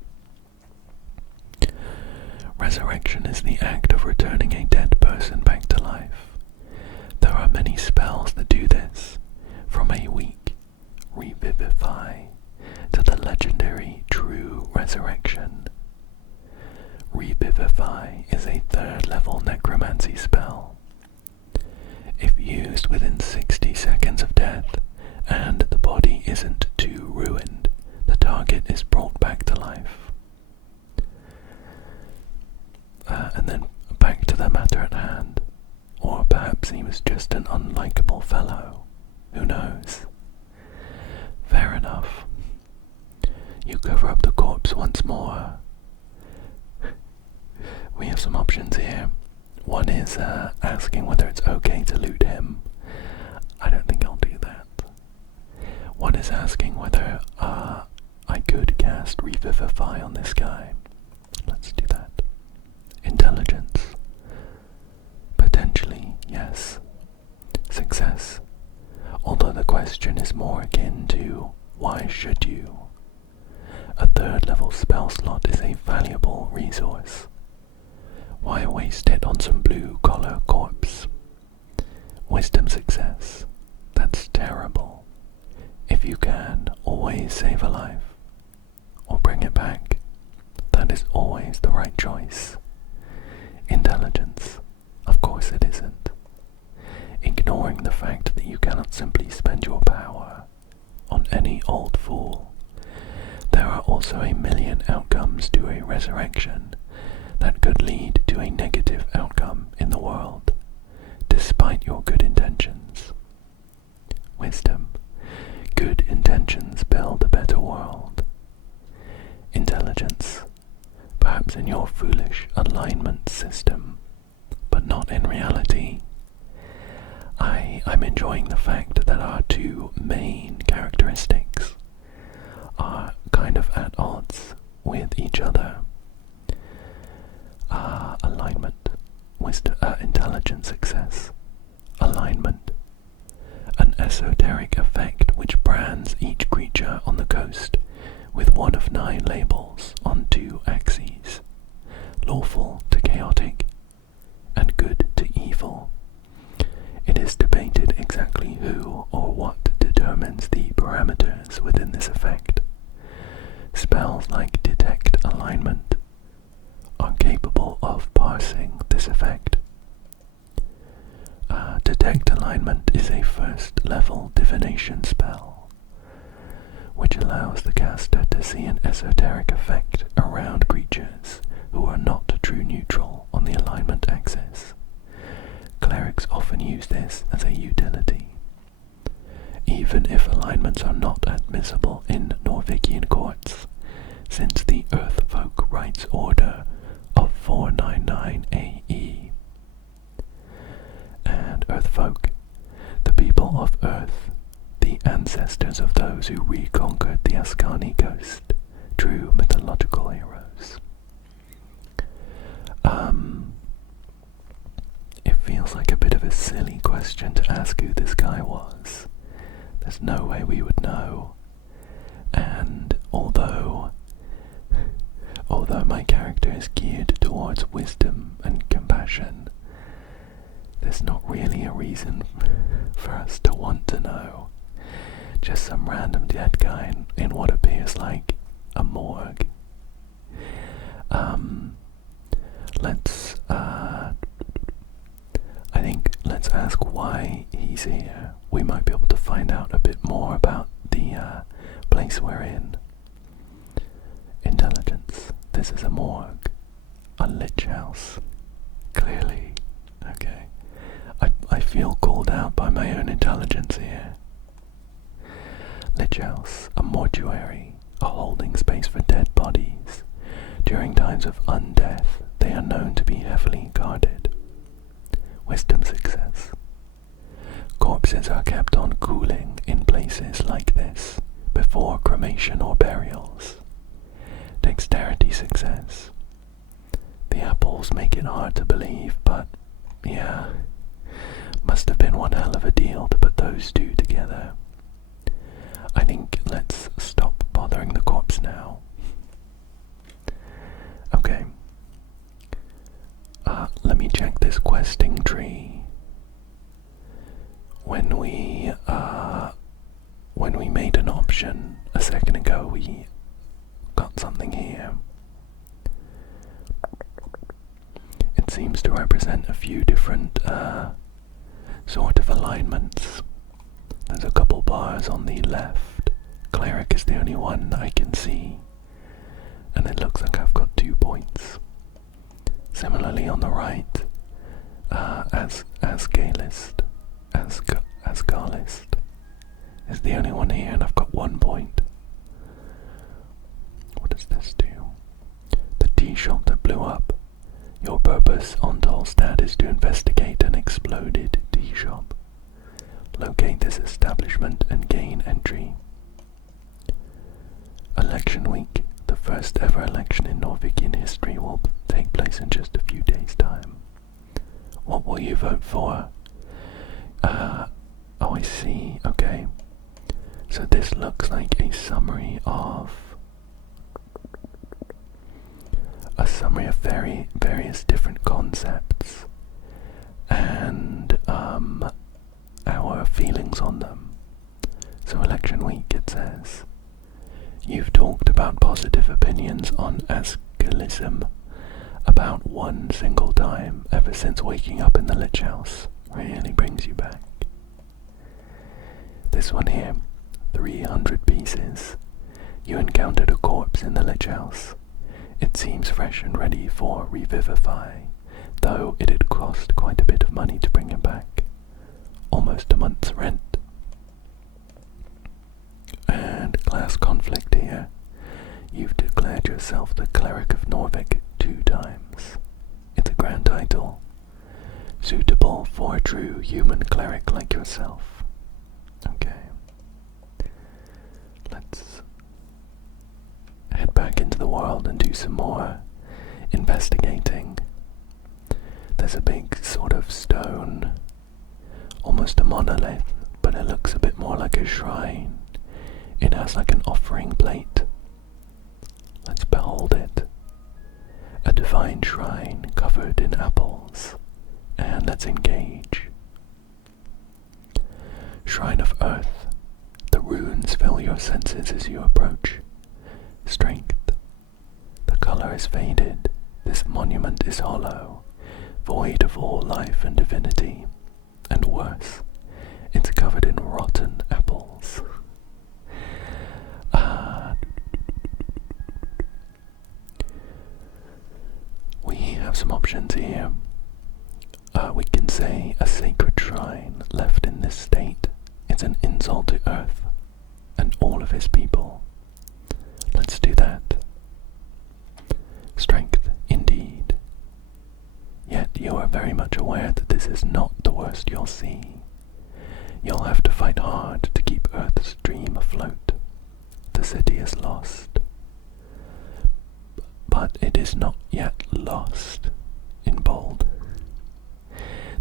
Resurrection is the act of returning a dead person back to life. There are many spells that do this, from a weak revivify to the legendary true resurrection. Revivify is a 3rd level necromancy spell. If used within 60 seconds of death, and the body isn't too ruined, the target is brought back to life. And then back to the matter at hand. Or perhaps he was just an unlikable fellow. Who knows? Fair enough. You cover up the corpse once more. We have some options here. One is asking whether it's okay to loot him. I don't think I'll do that. One is asking whether I could cast Revivify on this guy. Let's do that. Intelligence. Potentially, yes. Success. Although the question is more akin to, why should you? A 3rd level spell slot is a valuable resource. Why waste it on some blue-collar corpse? Wisdom success. That's terrible. If you can, always save a life. Or bring it back. That is always the right choice. Intelligence. Of course it isn't. Ignoring the fact that you cannot simply spend your power on any old fool. There are also a million outcomes to a resurrection that could lead to a negative outcome in the world, despite your good intentions. Wisdom. Good intentions build a better world. Intelligence. Perhaps in your foolish alignment system, but not in reality. I'm enjoying the fact that our 2 main characteristics are kind of at odds with each other. Alignment, wisdom, intelligence, success. Alignment. An esoteric effect which brands each creature on the coast with one of 9 labels on 2 axes, lawful to chaotic, and good to evil. It is debated exactly who or what determines the parameters within this effect. Spells like Detect Alignment are capable of parsing this effect. Detect Alignment is a 1st level divination spell, which allows the caster to see an esoteric effect around creatures who are not true neutral on the alignment axis. Clerics often use this as a utility. Even if alignments are not admissible in Norvikian courts, since the Earth Folk Rights Order of 499 AE. And Earth Folk, the people those who reconquered the Ascani coast, true mythological heroes. It feels like a bit of a silly question to ask who this guy was. There's no way we would know. And although my character is geared towards wisdom and compassion, there's not really a reason for us to want to know. Just some random dead guy in what appears like a morgue. Let's ask why he's here. We might be able to find out a bit more about the place we're in. Intelligence. This is a morgue. A lich house. Clearly. Okay. I feel called out by my own intelligence here. Lich house. A mortuary. A holding space for dead bodies. During times of undeath, they are known to be heavily guarded. Wisdom success. Corpses are kept on cooling in places like this before cremation or burials. Dexterity success. The apples make it hard to believe, but yeah, must have been one hell of a deal to put those two together. I think let's stop bothering the corpse now. Okay. Let me check this questing tree. When we made an option a second ago, we got something here. It seems to represent a few different sort of alignments. There's a couple bars on the left. Cleric is the only one I can see, and it looks like I've got 2 points. Similarly on the right, Asgalist is the only one here, and I've got 1 point. What does this do? The tea shop that blew up. Your purpose on Tolstad is to investigate an exploded tea shop. Locate this establishment and gain entry. Election week. The first ever election in Norwegian history will take place in just a few days' time. What will you vote for? Oh, I see. Okay. So this looks like a summary of various different concepts and our feelings on them. So election week, it says, you've talked about positive opinions on Ascalism about 1 single time ever since waking up in the Lich House. Really brings you back. This one here, 300 pieces. You encountered a corpse in the Lich House. It seems fresh and ready for revivify, though it had cost quite a bit of money to bring it back. Almost a month's rent. And class conflict here. You've declared yourself the Cleric of Norvik 2 times. It's a grand title, suitable for a true human cleric like yourself. Okay. Let's head back into the world and do some more investigating. There's a big sort of stone, almost a monolith, but it looks a bit more like a shrine. It has like an offering plate. Let's behold it. A divine shrine covered in apples. And let's engage. Shrine of Earth. The runes fill your senses as you approach. Strength. The color is faded. This monument is hollow, void of all life and divinity. And worse, it's covered in rotten apples. We have some options here. We can say a sacred shrine left in this state is an insult to Earth and all of his people. Let's do that. Strength, indeed. Yet you are very much aware that this is not the worst you'll see. You'll have to fight hard to keep Earth's dream afloat. the city is lost. But it is not yet lost, in bold.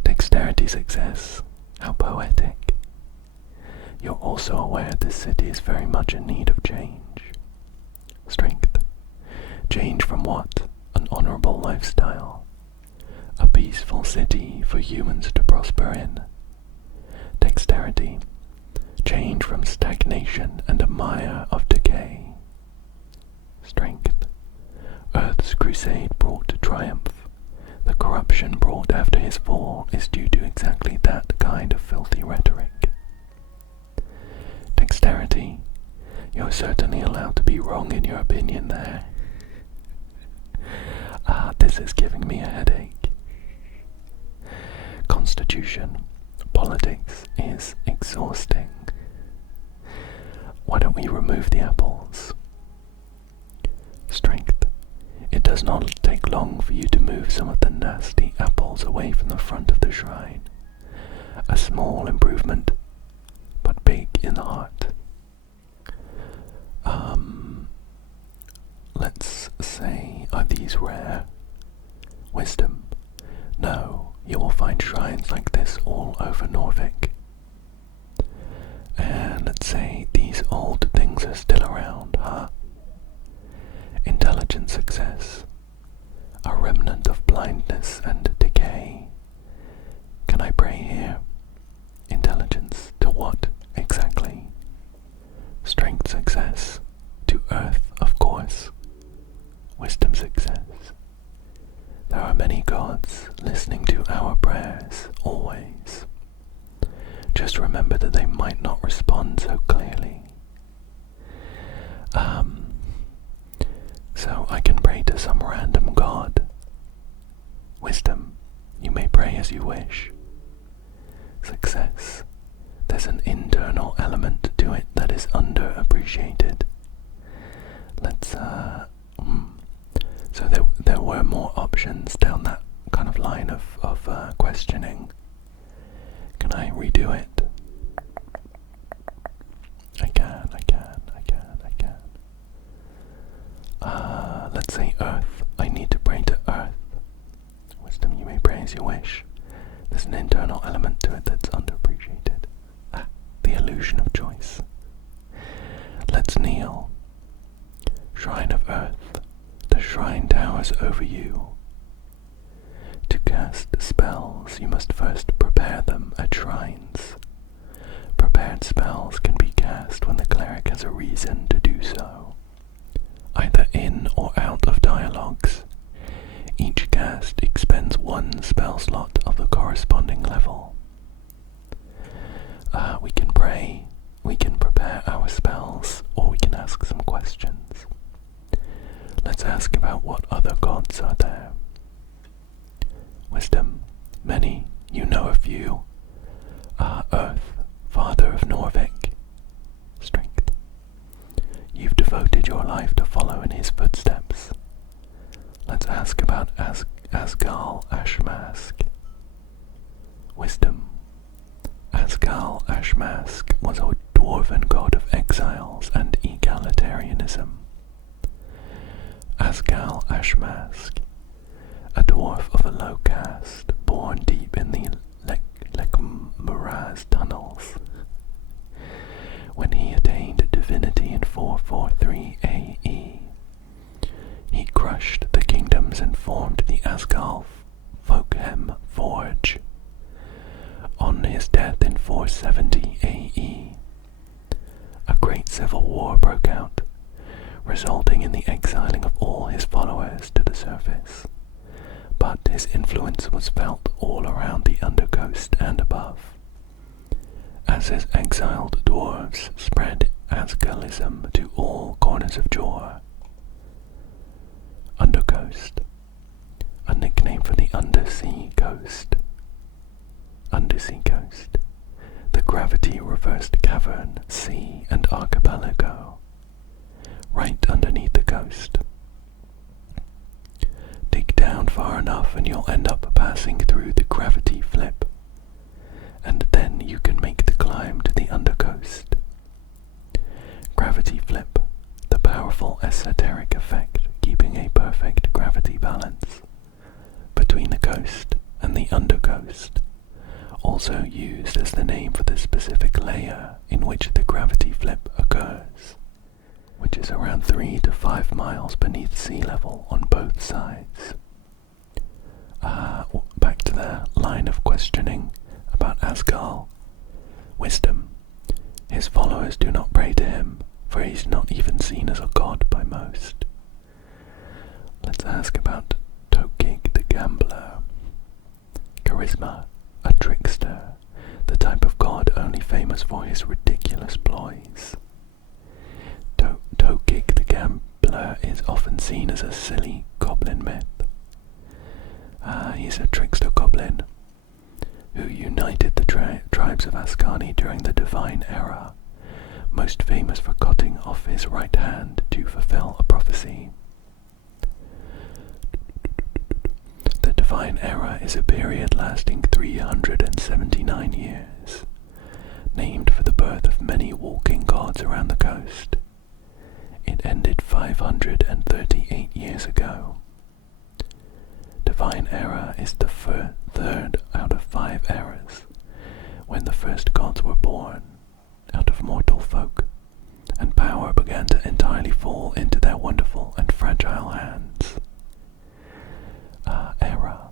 Dexterity success, how poetic. You're also aware this city is very much in need of change. Strength, change from what? An honorable lifestyle. A peaceful city for humans to prosper in. Dexterity, change from stagnation and a mire of decay. Strength, Earth's crusade brought to triumph. The corruption brought after his fall is due to exactly that kind of filthy rhetoric. Dexterity, you're certainly allowed to be wrong in your opinion there. This is giving me a headache. Constitution, politics is exhausting. Why don't we remove the apples? Strength, it does not take long for you to move some of the nasty apples away from the front of the shrine. A small improvement, but big in the heart. Let's say, are these rare? Wisdom. No, you will find shrines like this all over Norvik. And let's say these old things are still around, huh? Intelligent success. A remnant of blindness and decay. Can I pray here? Intelligence to what exactly? Strength success. To Earth, of course. Wisdom success. There are many gods listening to our prayers, always. Just remember that they might not respond so clearly. So I can pray to some random god. Wisdom, you may pray as you wish. Success, there's an internal element to it that is underappreciated. Let's, so there were more options down that kind of line of questioning. Can I redo it? I can. Let's say Earth. I need to pray to Earth. Wisdom, you may pray as you wish. There's an internal element to it that's underappreciated. The illusion of choice. Let's kneel. Shrine of Earth. The shrine towers over you. To cast spells, you must first prepare them at shrines. Prepared spells can be cast when the cleric has a reason to do so, either in or out of dialogues. Each cast expends one spell slot of the corresponding level. We can pray, we can prepare our spells, or we can ask some questions. Let's ask about what other gods are there. Wisdom, many, you know a few. Earth, father of Norvik. Strength, you've devoted your life to follow in his footsteps. Let's ask about Asgal Ashmask. Wisdom, Asgal Ashmask was a dwarven god of exiles and egalitarianism. Asgal Ashmask, a dwarf of a low caste, born deep in the Lekmuraz tunnels. When he attained divinity in 443 AE, he crushed the kingdoms and formed the Asgal Folkhem Forge. On his death in 470 AE, a great civil war broke out, resulting in the exiling of all his followers to the surface. But his influence was felt all around the undercoast and above, as his exiled dwarves spread Asgalism to all corners of Jor. Undercoast, a nickname for the undersea coast. Undersea coast, the gravity-reversed cavern, sea, and archipelago, right underneath the coast. Dig down far enough and you'll end up passing through the gravity flip, and then you can make the climb to the undercoast. Gravity flip, powerful esoteric effect, keeping a perfect gravity balance between the coast and the undercoast, also used as the name for the specific layer in which the gravity flip occurs, which is around 3 to 5 miles beneath sea level on both sides. Back to the line of questioning about Asgal. Wisdom. His followers do not pray to him, for he's not even seen as a god by most. Let's ask about Tokig the Gambler. Charisma. A trickster, the type of god only famous for his ridiculous ploys. Tokig the Gambler is often seen as a silly goblin myth. He's a trickster goblin who united the tribes of Ascani during the Divine Era, most famous for cutting off his right hand to fulfill a prophecy. The Divine Era is a period lasting 379 years, named for the birth of many walking gods around the coast. It ended 538 years ago. Divine Era is the third out of 5 eras, when the first gods were born out of mortal folk, and power began to entirely fall into their wonderful and fragile hands. Era.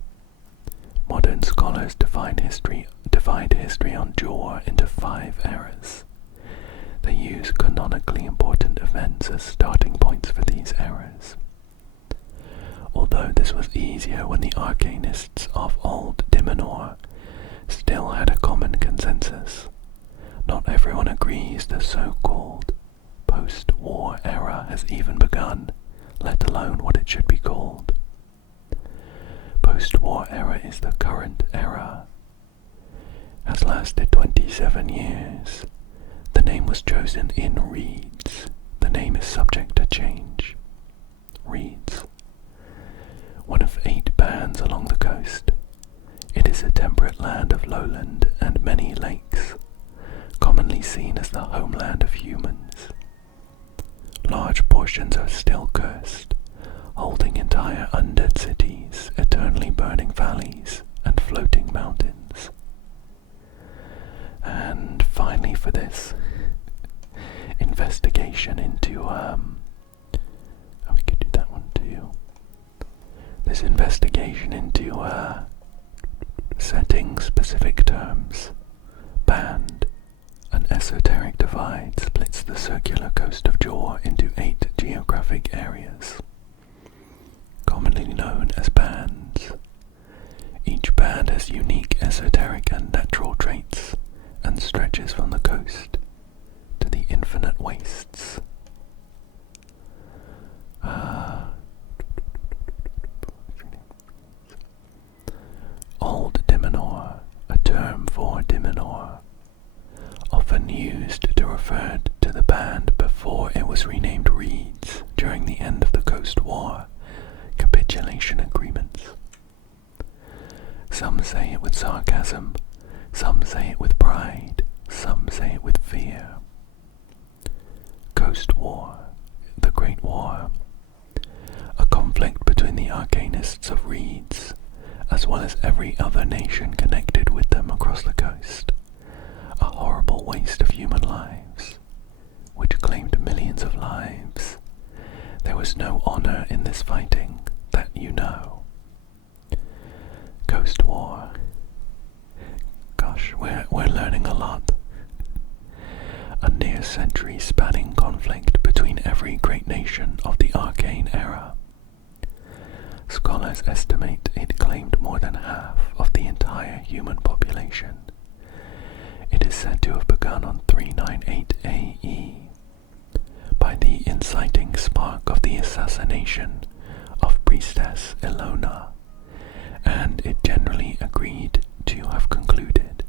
Modern scholars divide history on Jor into 5 eras. They use canonically important events as starting points for these eras. Although this was easier when the arcanists of Old Dimenor still had a common consensus, not everyone agrees the so-called post-war era has even begun, let alone what it should be called. Post-war era is the current era. Has lasted 27 years. The name was chosen in reeds. The name is subject to change. Reeds. One of 8 bands along the coast. It is a temperate land of lowland and many lakes, commonly seen as the homeland of humans. Large portions are still cursed, holding entire undead cities, eternally burning valleys, and floating mountains. And finally for this investigation into, we could do that one too. This investigation into, setting specific terms. Band. An esoteric divide splits the circular coast of Jor into 8 geographic areas, commonly known as bands. Each band has unique esoteric and natural traits, and stretches from the coast to the infinite wastes. Old Dimenor, a term for Dimenor, often used to refer to the band before it was renamed Reeds during the end of the Coast War capitulation agreements. Some say it with sarcasm, some say it with pride, some say it with fear. Coast War, the Great War, a conflict between the arcanists of Reeds, as well as every other nation connected with them across the coast. A horrible waste of human lives, which claimed millions of lives. There was no honor in this fighting, that you know. Coast War. Gosh, we're learning a lot. A near-century spanning conflict between every great nation of the Arcane Era. Scholars estimate it claimed more than half of the entire human population. It is said to have begun on 398 AE by the inciting spark of the assassination of priestess Ilona, and it generally agreed to have concluded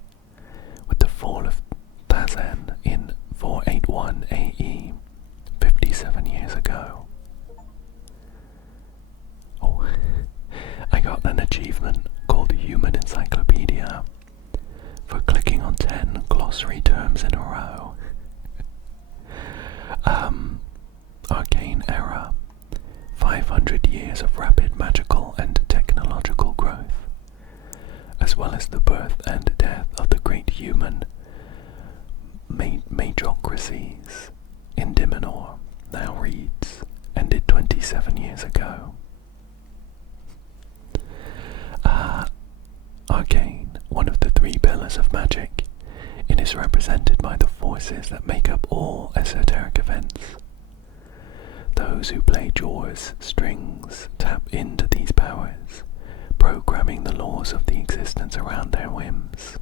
with the fall of Thazan in 481 AE, 57 years ago. Oh, I got an achievement called Human Encyclopedia for clicking on 10 glossary terms in a row. arcane era, 500 years of rapid magical and technological growth, as well as the birth and death of the great human majocracies in Binaural, now reads, ended 27 years ago. Arcane, one of the three pillars of magic, it is represented by the forces that make up all esoteric events. Those who play jaws, strings, tap into these powers, programming the laws of the existence around their whims.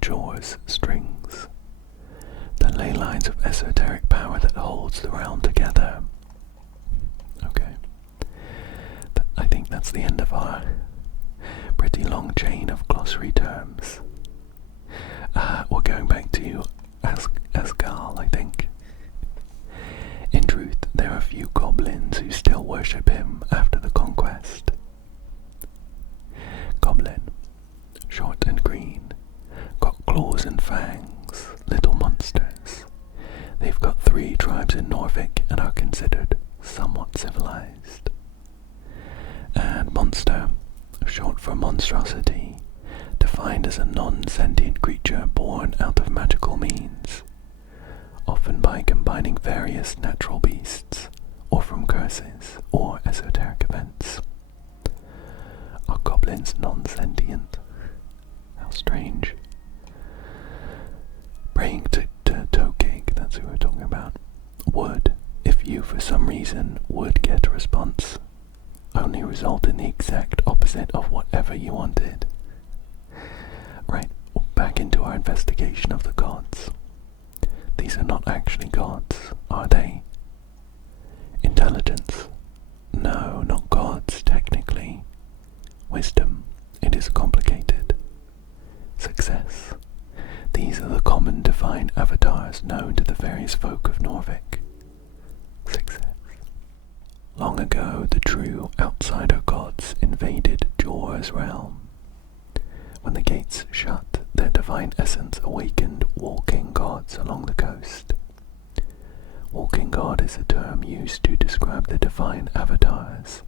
Jaws, strings, the ley lines of esoteric power that holds the realm together. Okay, I think that's the end of our pretty long chain of glossary terms. We're going back to Asgal, I think. In truth, there are few goblins who still worship him after the conquest. Goblin, short and green, got claws and fangs, little monsters. They've got 3 tribes in Norfolk and are considered somewhat civilized. And monster, short for monstrosity, defined as a non-sentient creature born out of magical means, often by combining various natural beasts, or from curses, or esoteric events. Are goblins non-sentient? How strange. Praying to Tokig, that's who we're talking about, would, if you for some reason would get a response, only result in the exact opposite of whatever you wanted. Right, back into our investigation of the gods. These are not actually gods, are they? Intelligence? No, not gods, technically. Wisdom? It is complicated. Success? These are the common divine avatars known to the various folk of Norfolk. Success. Long ago, the true outsider gods invaded Jor's realm. When the gates shut, their divine essence awakened walking gods along the coast. Walking god is a term used to describe the divine avatars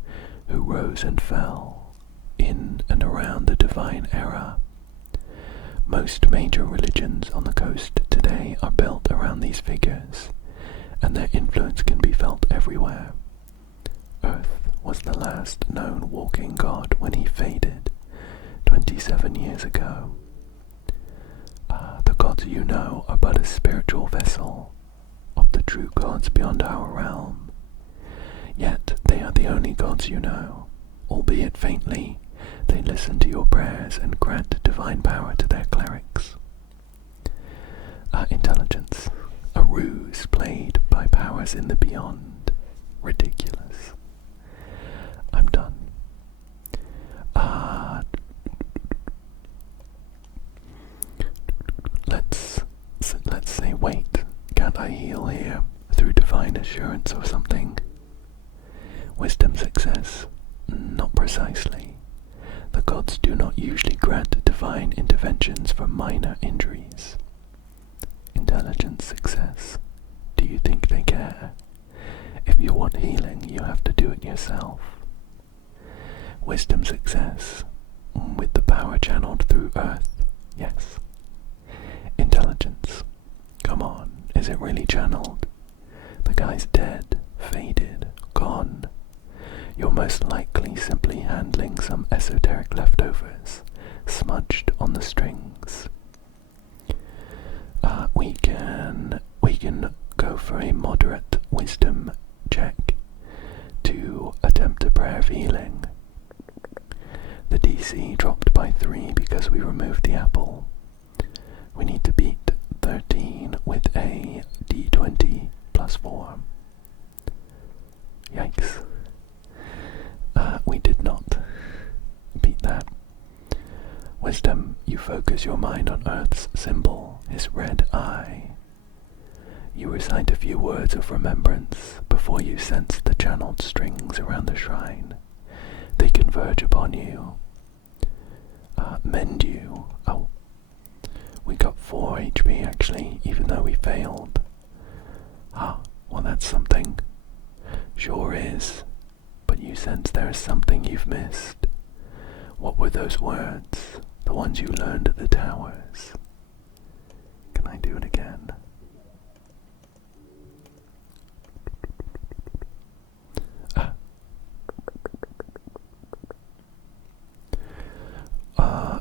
who rose and fell in and around the divine era. Most major religions on the coast today are built around these figures, and their influence can be felt everywhere. Earth was the last known walking god when he faded 27 years ago. The gods you know are but a spiritual vessel of the true gods beyond our realm. Yet they are the only gods you know. Albeit faintly, they listen to your prayers and grant divine power to their clerics. Intelligence, a ruse played by powers in the beyond. Ridiculous. I'm done. Let's say, wait, can't I heal here through divine assurance or something? Wisdom success? Not precisely. The gods do not usually grant divine interventions for minor injuries. Intelligence success? Do you think they care? If you want healing, you have to do it yourself. Wisdom success? With the power channeled through Earth? Yes. Intelligence? Come on, is it really channeled? The guy's dead, faded, gone. You're most likely simply handling some esoteric leftovers, smudged on the strings. We can go for a moderate wisdom check to attempt a prayer of healing. The DC dropped by 3 because we removed the apple. We need to beat 13 with a D20 plus 4. Yikes. We did not beat that. Wisdom, you focus your mind on Earth's symbol, his red eye. You recite a few words of remembrance before you sense the channeled strings around the shrine. They converge upon you. Mend you. Oh, we got 4 HP actually, even though we failed. Well, that's something. Sure is. But you sense there is something you've missed. What were those words? The ones you learned at the towers? Can I do it again?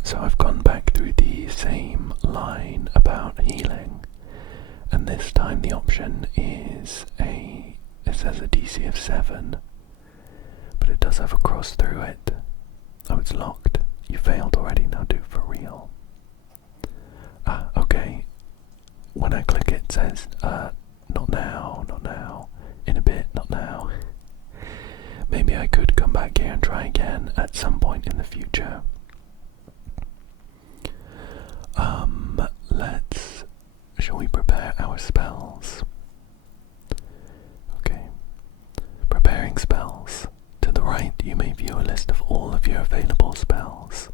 So I've gone back through the same line about healing, and this time the option is it says a DC of 7, but it does have a cross through it. Oh, it's locked. You failed already, now do for real. Okay. When I click it says, not now, in a bit, not now. Maybe I could come back here and try again at some point in the future. Shall we prepare our spells? Okay. Preparing spells. To the right, you may view a list of all of your available spells.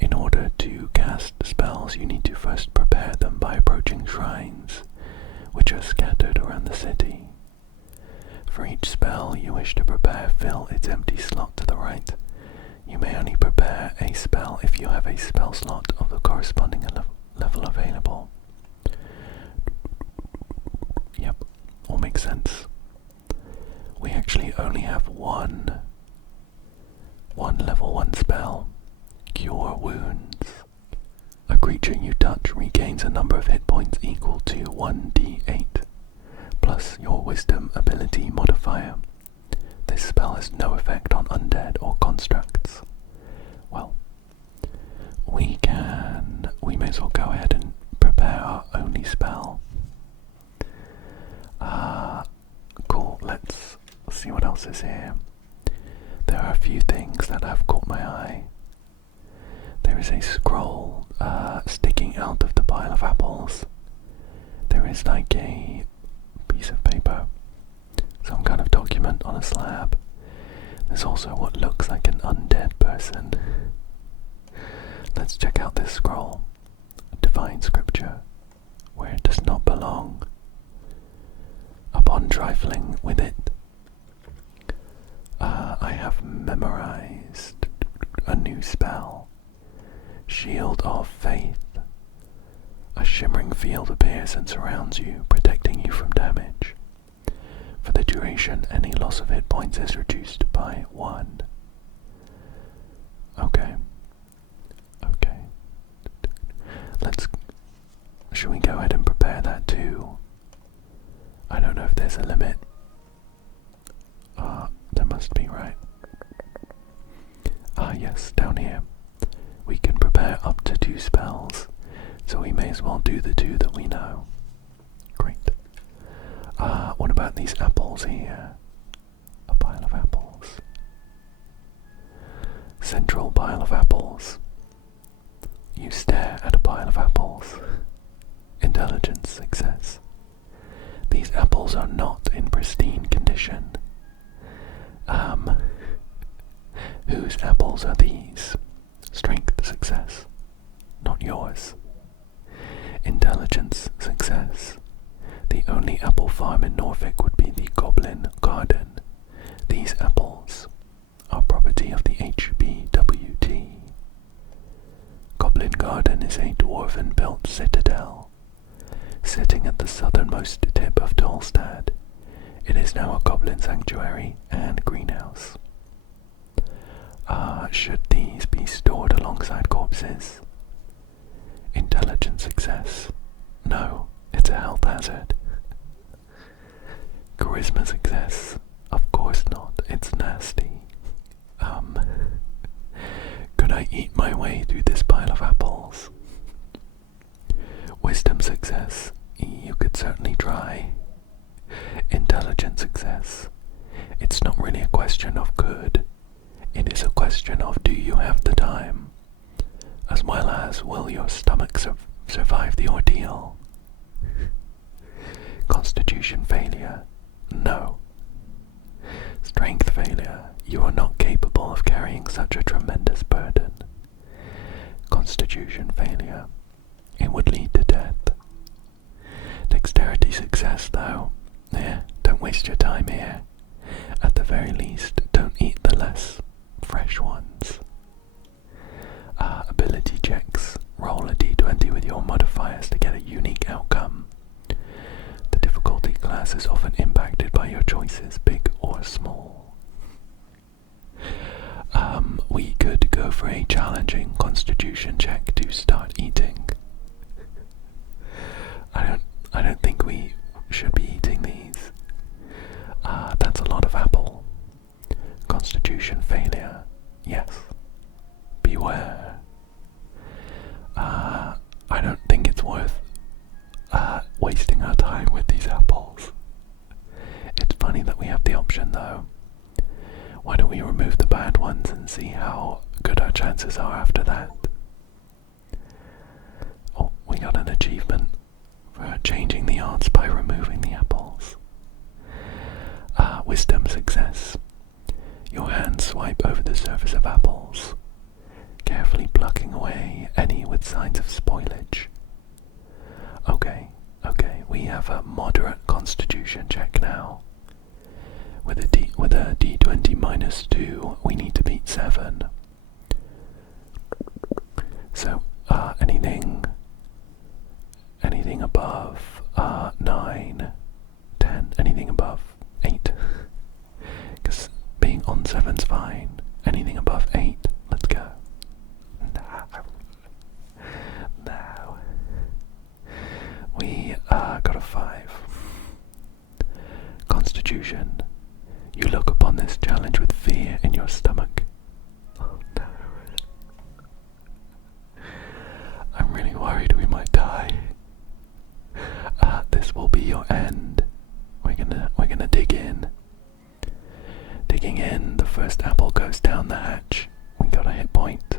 In order to cast spells, you need to first prepare them by approaching shrines, which are scattered around the city. For each spell you wish to prepare, fill its empty slot to the right. You may only prepare a spell if you have a spell slot of the corresponding level available. Yep, all makes sense. We actually only have one level 1 spell, Cure Wounds. A creature you touch regains a number of hit points equal to 1d8, plus your Wisdom ability modifier. This spell has no effect on undead or constructs. Well, we may as well go ahead and prepare our only spell. Cool, let's see what else is here. There are a few things that have caught my eye. There is a scroll sticking out of the pile of apples. There is like a piece of paper, some kind of document on a slab. There's also what looks like an undead person. Let's check out this scroll. Divine scripture, where it does not belong. Upon trifling with it, I have memorized a new spell. Shield of Faith. A shimmering field appears and surrounds you, protecting you from damage. For the duration, any loss of hit points is reduced by 1. Okay. Should we go ahead and prepare that too? I don't know if there's a limit. There must be, right? Yes, down here. We can prepare up to 2 spells, so we may as well do the 2 that we know. Great. What about these apples here? A pile of apples. Central pile of apples. You stare at a pile of apples. Intelligence success. These apples are not in pristine condition. Whose apples are these? Strength success. Not yours. Intelligence success. The only apple farm in Norfolk would be the Goblin Garden. These apples are property of the HBWT. Goblin Garden is a dwarven-built citadel, sitting at the southernmost tip of Tolstad. It is now a goblin sanctuary and greenhouse. Should these be stored alongside corpses? Intelligence success. No, it's a health hazard. Charisma success. Of course not, it's nasty. Could I eat my way through this pile of apples? Wisdom success. You could certainly try. Intelligence success. It's not really a question of could. It is a question of do you have the time, as well as will your stomach survive the ordeal. Constitution failure. No. Strength failure. You are not capable of carrying such a tremendous burden. Constitution failure. It would lead to death. Dexterity success, though. ones. Ability checks. Roll a d20 with your modifiers to get a unique outcome. The difficulty class is often impacted by your choices, big or small. We could go for a challenging constitution check to start eating. I don't think we should be eating these. That's a lot of apple. Constitution failure. Yes. Beware. I don't think it's worth wasting our time with these apples. It's funny that we have the option though. Why don't we remove the bad ones and see how good our chances are after that? Oh, we got an achievement for changing the odds by removing the apples. Wisdom success. Your hands swipe over the surface of apples, carefully plucking away any with signs of spoilage. Okay, we have a moderate constitution check now. With a d20 minus 2, we need to beat 7. So, anything above 9, 10, anything above 8. Because being on 7's fine. Anything above 8, let's go. No. We got a 5. Constitution. You look upon this challenge with fear in your stomach. Oh no. I'm really worried we might die. This will be your end. We're gonna dig in. Digging in, the first apple goes down the hatch. We got a hit point.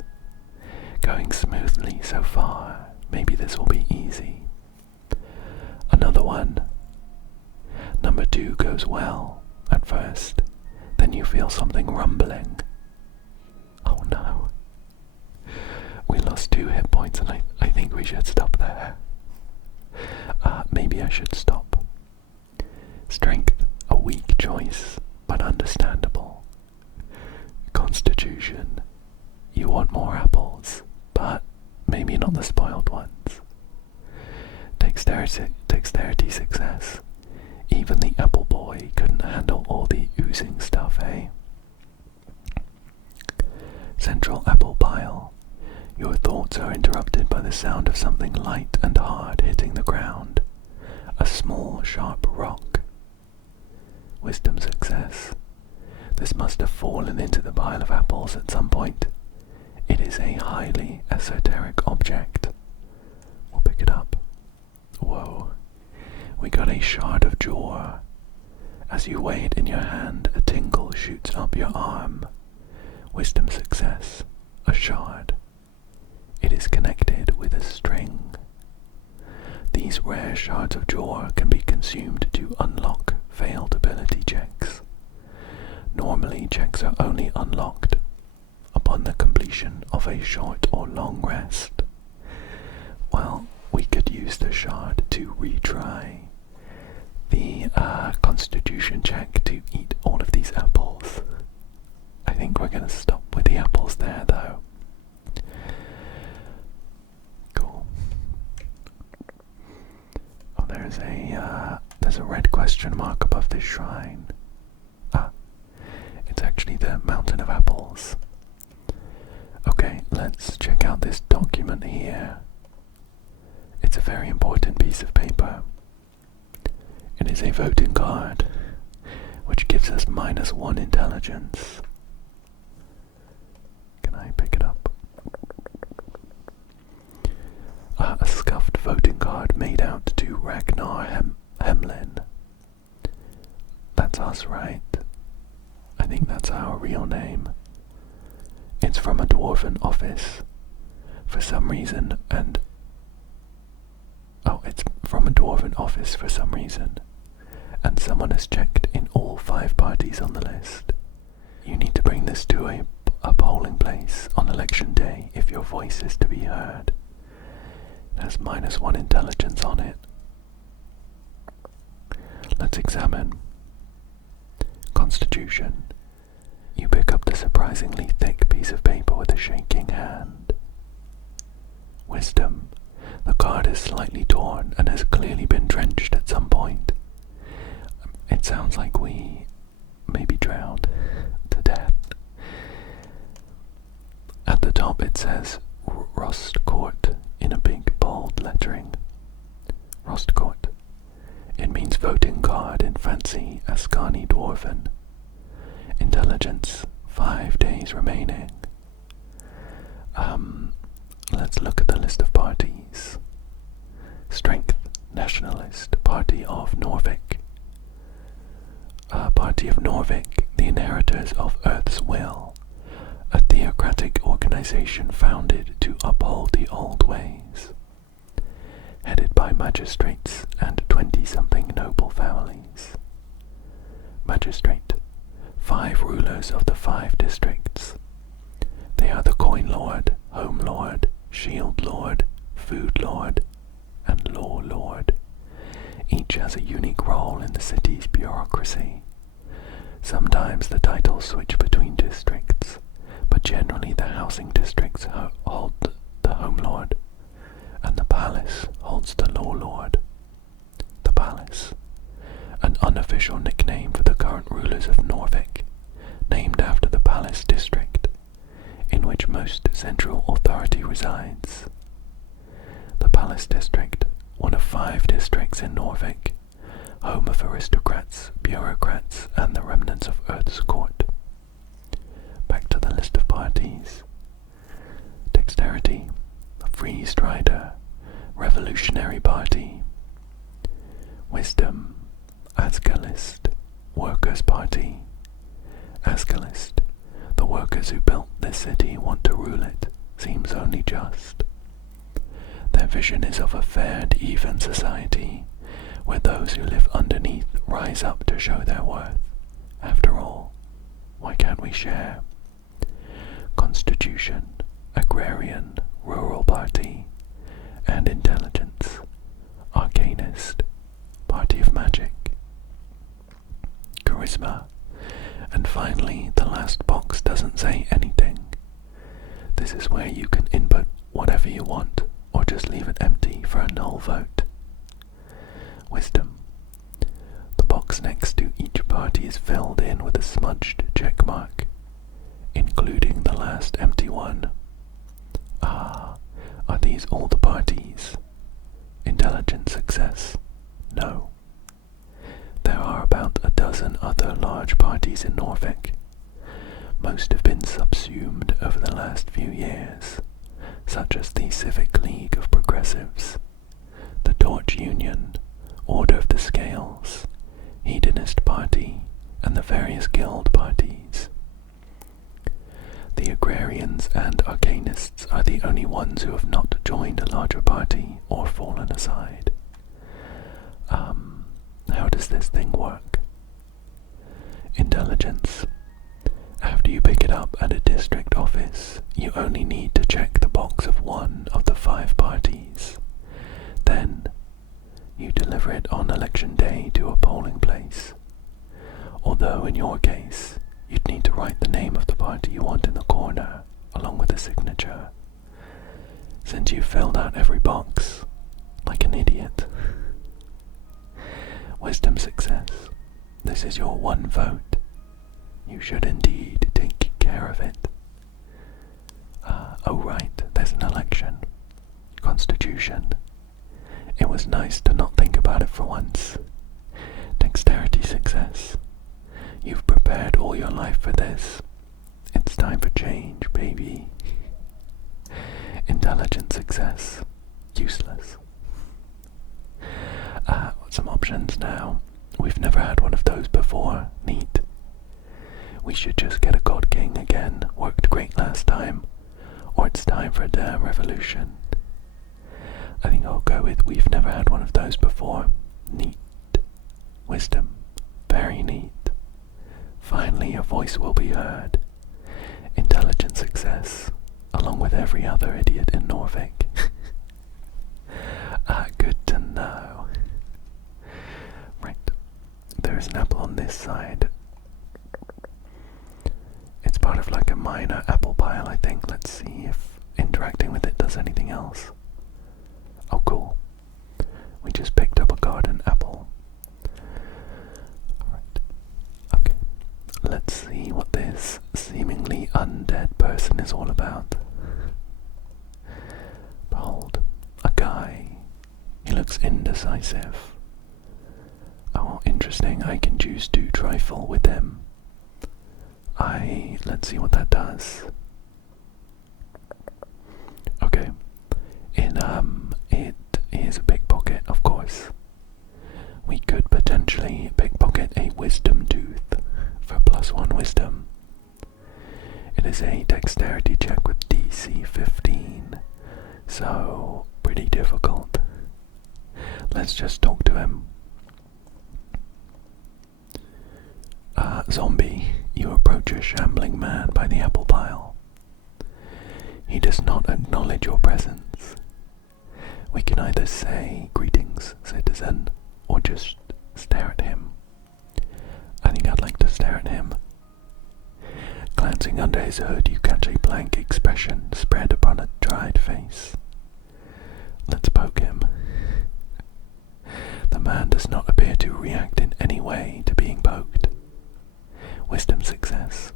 Going smoothly so far. Maybe this will be easy. Another one. Number 2 goes well at first. Then you feel something rumbling. Oh no. We lost 2 hit points and I think we should stop there. Maybe I should stop. Strength, a weak choice, but understandable. Constitution, you want more apples, but maybe not the spoiled ones. Dexterity success. Even the apple boy couldn't handle all the oozing stuff, eh? Central apple pile. Your thoughts are interrupted by the sound of something light and hard hitting the ground. A small, sharp rock. Wisdom success. This must have fallen into the pile of apples at some point. It is a highly esoteric object. We'll pick it up. Whoa. We got a shard of jaw. As you weigh it in your hand, a tingle shoots up your arm. Wisdom success. A shard. It is connected with a string. These rare shards of jaw can be consumed to unlock failed ability checks. Normally, checks are only unlocked upon the completion of a short or long rest. Well, we could use the shard to retry the constitution check to eat all of these apples. I think we're going to stop with the apples there though. Cool. Oh, there's a red question mark above this shrine. It's actually the mountain of apples. Okay, let's check out this document here. It's a very important piece of paper. It is a voting card, which gives us -1 intelligence. Can I pick it up? A scuffed voting card made out to Ragnar Hemlin. That's us, right? I think that's our real name. It's from a dwarven office for some reason, and it's from a dwarven office for some reason, and someone has checked in all 5 parties on the list. You need to bring this to a polling place on election day if your voice is to be heard. It has -1 intelligence on it. Let's examine. Constitution. You pick up the surprisingly thick piece of paper with a shaking hand. Wisdom. The card is slightly torn and has clearly been drenched at some point. It sounds like we maybe drowned to death. At the top it says Rostcourt in a big bold lettering. Rostcourt. It means voting card in fancy Ascani Dwarven. Intelligence, 5 days remaining. Let's look at the list of parties. Strength, Nationalist, Party of Norvik. Party of Norvik, the inheritors of Earth's will, a theocratic organization founded to uphold the old ways, headed by magistrates and 20-something noble families. Magistrate, 5 rulers of the 5 districts. They are the Coin Lord, Home Lord, Shield Lord, Food Lord, and Law Lord. Each has a unique role in the city's bureaucracy. Sometimes the titles switch between districts, but generally the housing districts hold the Home Lord, and the Palace holds the Law Lord. The Palace, an unofficial nickname for the current rulers of Norvik, named after the Palace district, in which most central authority resides. The Palace district, one of 5 districts in Norvik, home of aristocrats, bureaucrats, and the remnants of Earth's court. Back to the list of parties. Dexterity, Free Strider, Revolutionary Party. Wisdom, Ascalist, Workers' Party. Ascalist, the workers who built this city want to rule it, seems only just. Their vision is of a fair and even society, where those who live underneath rise up to show their worth. After all, why can't we share? Constitution, Agrarian, Rural Party, and Intelligence, Arcanist, Party of Magic. Charisma, and finally the last box doesn't say anything. This is where you can input whatever you want, or just leave it empty for a null vote. Wisdom. The box next to each party is filled in with a smudged check mark, including the last empty one. Are these all the parties? Intelligent success? No. There are about a dozen other large parties in Norvik. Most have been subsumed over the last few years, such as the Civic League of Progressives, the Torch Union, Order of the Scales, Hedonist Party, and the various guild parties. The Agrarians and Arcanists are the only ones who have not joined a larger party or fallen aside. How does this thing work? Intelligence. After you pick it up at a district office, you only need to check the box of one of the 5 parties. Then, you deliver it on election day to a polling place. Although in your case, you'd need to write the name of the party you want in the corner, along with a signature, since you've filled out every box, like an idiot. Wisdom success. This is your one vote. You should indeed take care of it. Oh right, there's an election. Constitution. It was nice to not think about it for once. Dexterity success. You've prepared all your life for this. It's time for change, baby. Intelligent success. Useless. Some options now. We've never had one of those before. Neat. We should just get a God King again. Worked great last time. Or it's time for a damn revolution. I think I'll go with we've never had one of those before. Neat. Wisdom. Very neat. Finally a voice will be heard. Intelligent success. Along with every other idiot in Norvik. Good to know. Right. There's an apple on this side. part of like a minor apple pile, I think. Let's see if interacting with it does anything else. Oh, cool. We just picked up a garden apple. Alright. Okay. Let's see what this seemingly undead person is all about. Behold, a guy. He looks indecisive. Oh, interesting. I can choose to trifle with him. Let's see what that does. Okay. It is a pickpocket, of course. We could potentially pickpocket a wisdom tooth for +1 wisdom. It is a dexterity check with DC 15, so pretty difficult. Let's just talk to him. Zombie, you approach a shambling man by the apple pile. He does not acknowledge your presence. We can either say, "Greetings, citizen," or just stare at him. I think I'd like to stare at him. Glancing under his hood, you catch a blank expression spread upon a dried face. Let's poke him. The man does not appear to react in any way to being poked. Wisdom success.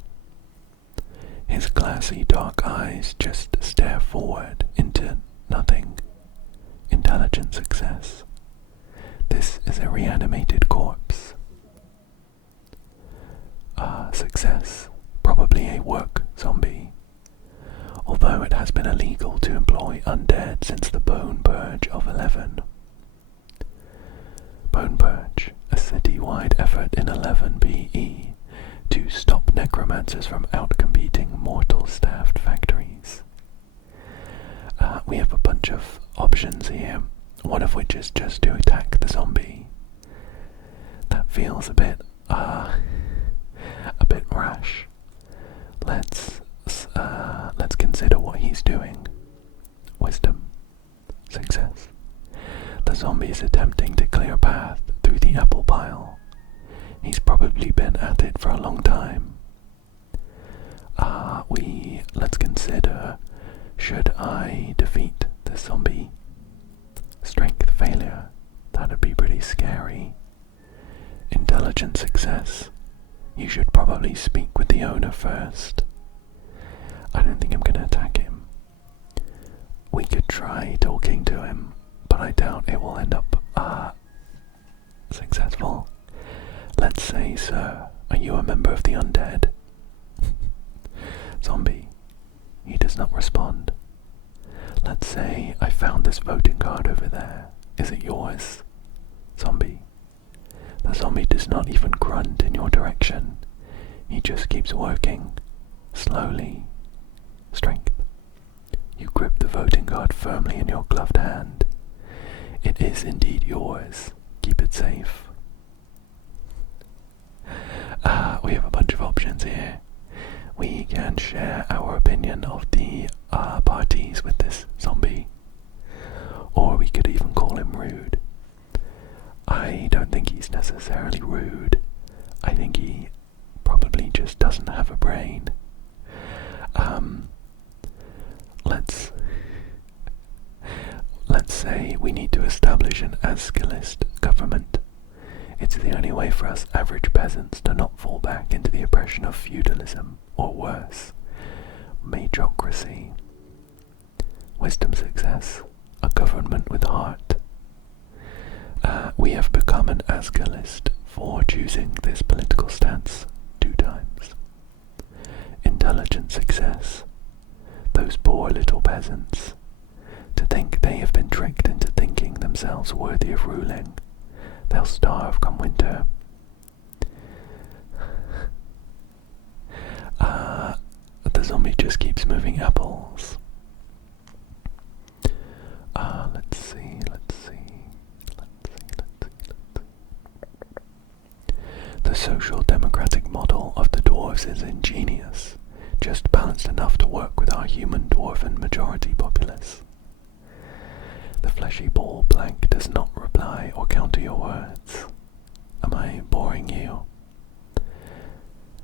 His glassy dark eyes just stare forward into nothing. Intelligent success. This is a reanimated corpse. Success. Probably a work zombie. Although it has been illegal to employ undead since the Bone Purge of 11. Bone Purge, a city-wide effort in 11 BE to stop necromancers from outcompeting mortal-staffed factories. We have a bunch of options here, one of which is just to attack the zombie. That feels a bit rash. Let's consider what he's doing. Wisdom. Success. The zombie is attempting to clear a path through the apple pile. He's probably been at it for a long time. Let's consider, should I defeat the zombie? Strength failure. That'd be pretty scary. Intelligent success. You should probably speak with the owner first. I don't think I'm gonna attack him. We could try talking to him, but I doubt it will end up successful. Let's say, "Sir, are you a member of the undead?" Zombie. He does not respond. Let's say, "I found this voting card over there. Is it yours?" Zombie. The zombie does not even grunt in your direction. He just keeps working. Slowly. Strength. You grip the voting card firmly in your gloved hand. It is indeed yours. Keep it safe. We have a bunch of options here. We can share our opinion of the parties with this zombie. Or we could even call him rude. I don't think he's necessarily rude. I think he probably just doesn't have a brain. Let's say we need to establish an Ascalist government. It's the only way for us average peasants to not fall back into the oppression of feudalism, or worse, majocracy. Wisdom success. A government with heart. We have become an Ascalist for choosing this political stance 2 times. Intelligent success. Those poor little peasants. To think they have been tricked into thinking themselves worthy of ruling. They'll starve come winter. The zombie just keeps moving apples. Let's see. The social democratic model of the dwarves is ingenious, just balanced enough to work with our human dwarven majority populace. The fleshy ball blank does not reply or counter your words. Am I boring you?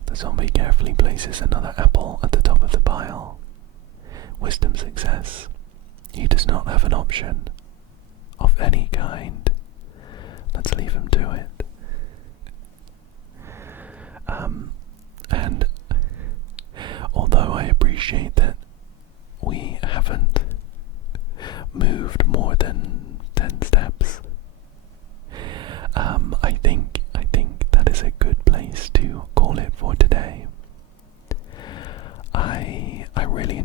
The zombie carefully places another apple wisdom success, he does not have an option of any kind. Let's leave him to it. And although I appreciate that we haven't moved more than 10 steps, I think that is a good place to call it for today. I really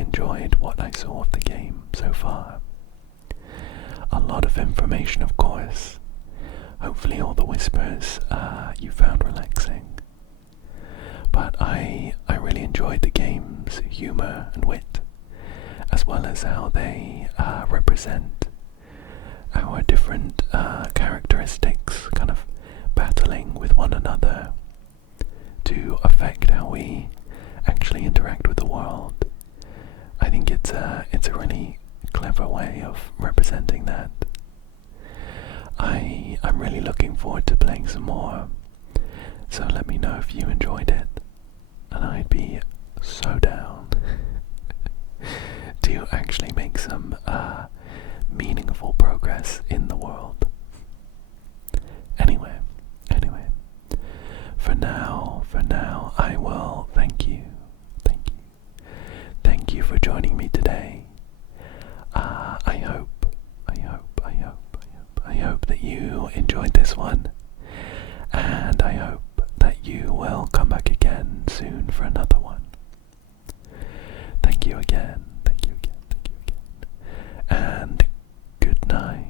enjoyed what I saw of the game so far. A lot of information, of course. Hopefully all the whispers you found relaxing. But I really enjoyed the game's humor and wit, as well as how they represent our different characteristics kind of battling with one another to affect how we actually interact with the world. I think it's a really clever way of representing that. I'm really looking forward to playing some more, so let me know if you enjoyed it, and I'd be so down to actually make some meaningful progress in the world. Anyway, for now, I will thank you for joining me today. I hope that you enjoyed this one, and I hope that you will come back again soon for another one. Thank you again, and good night.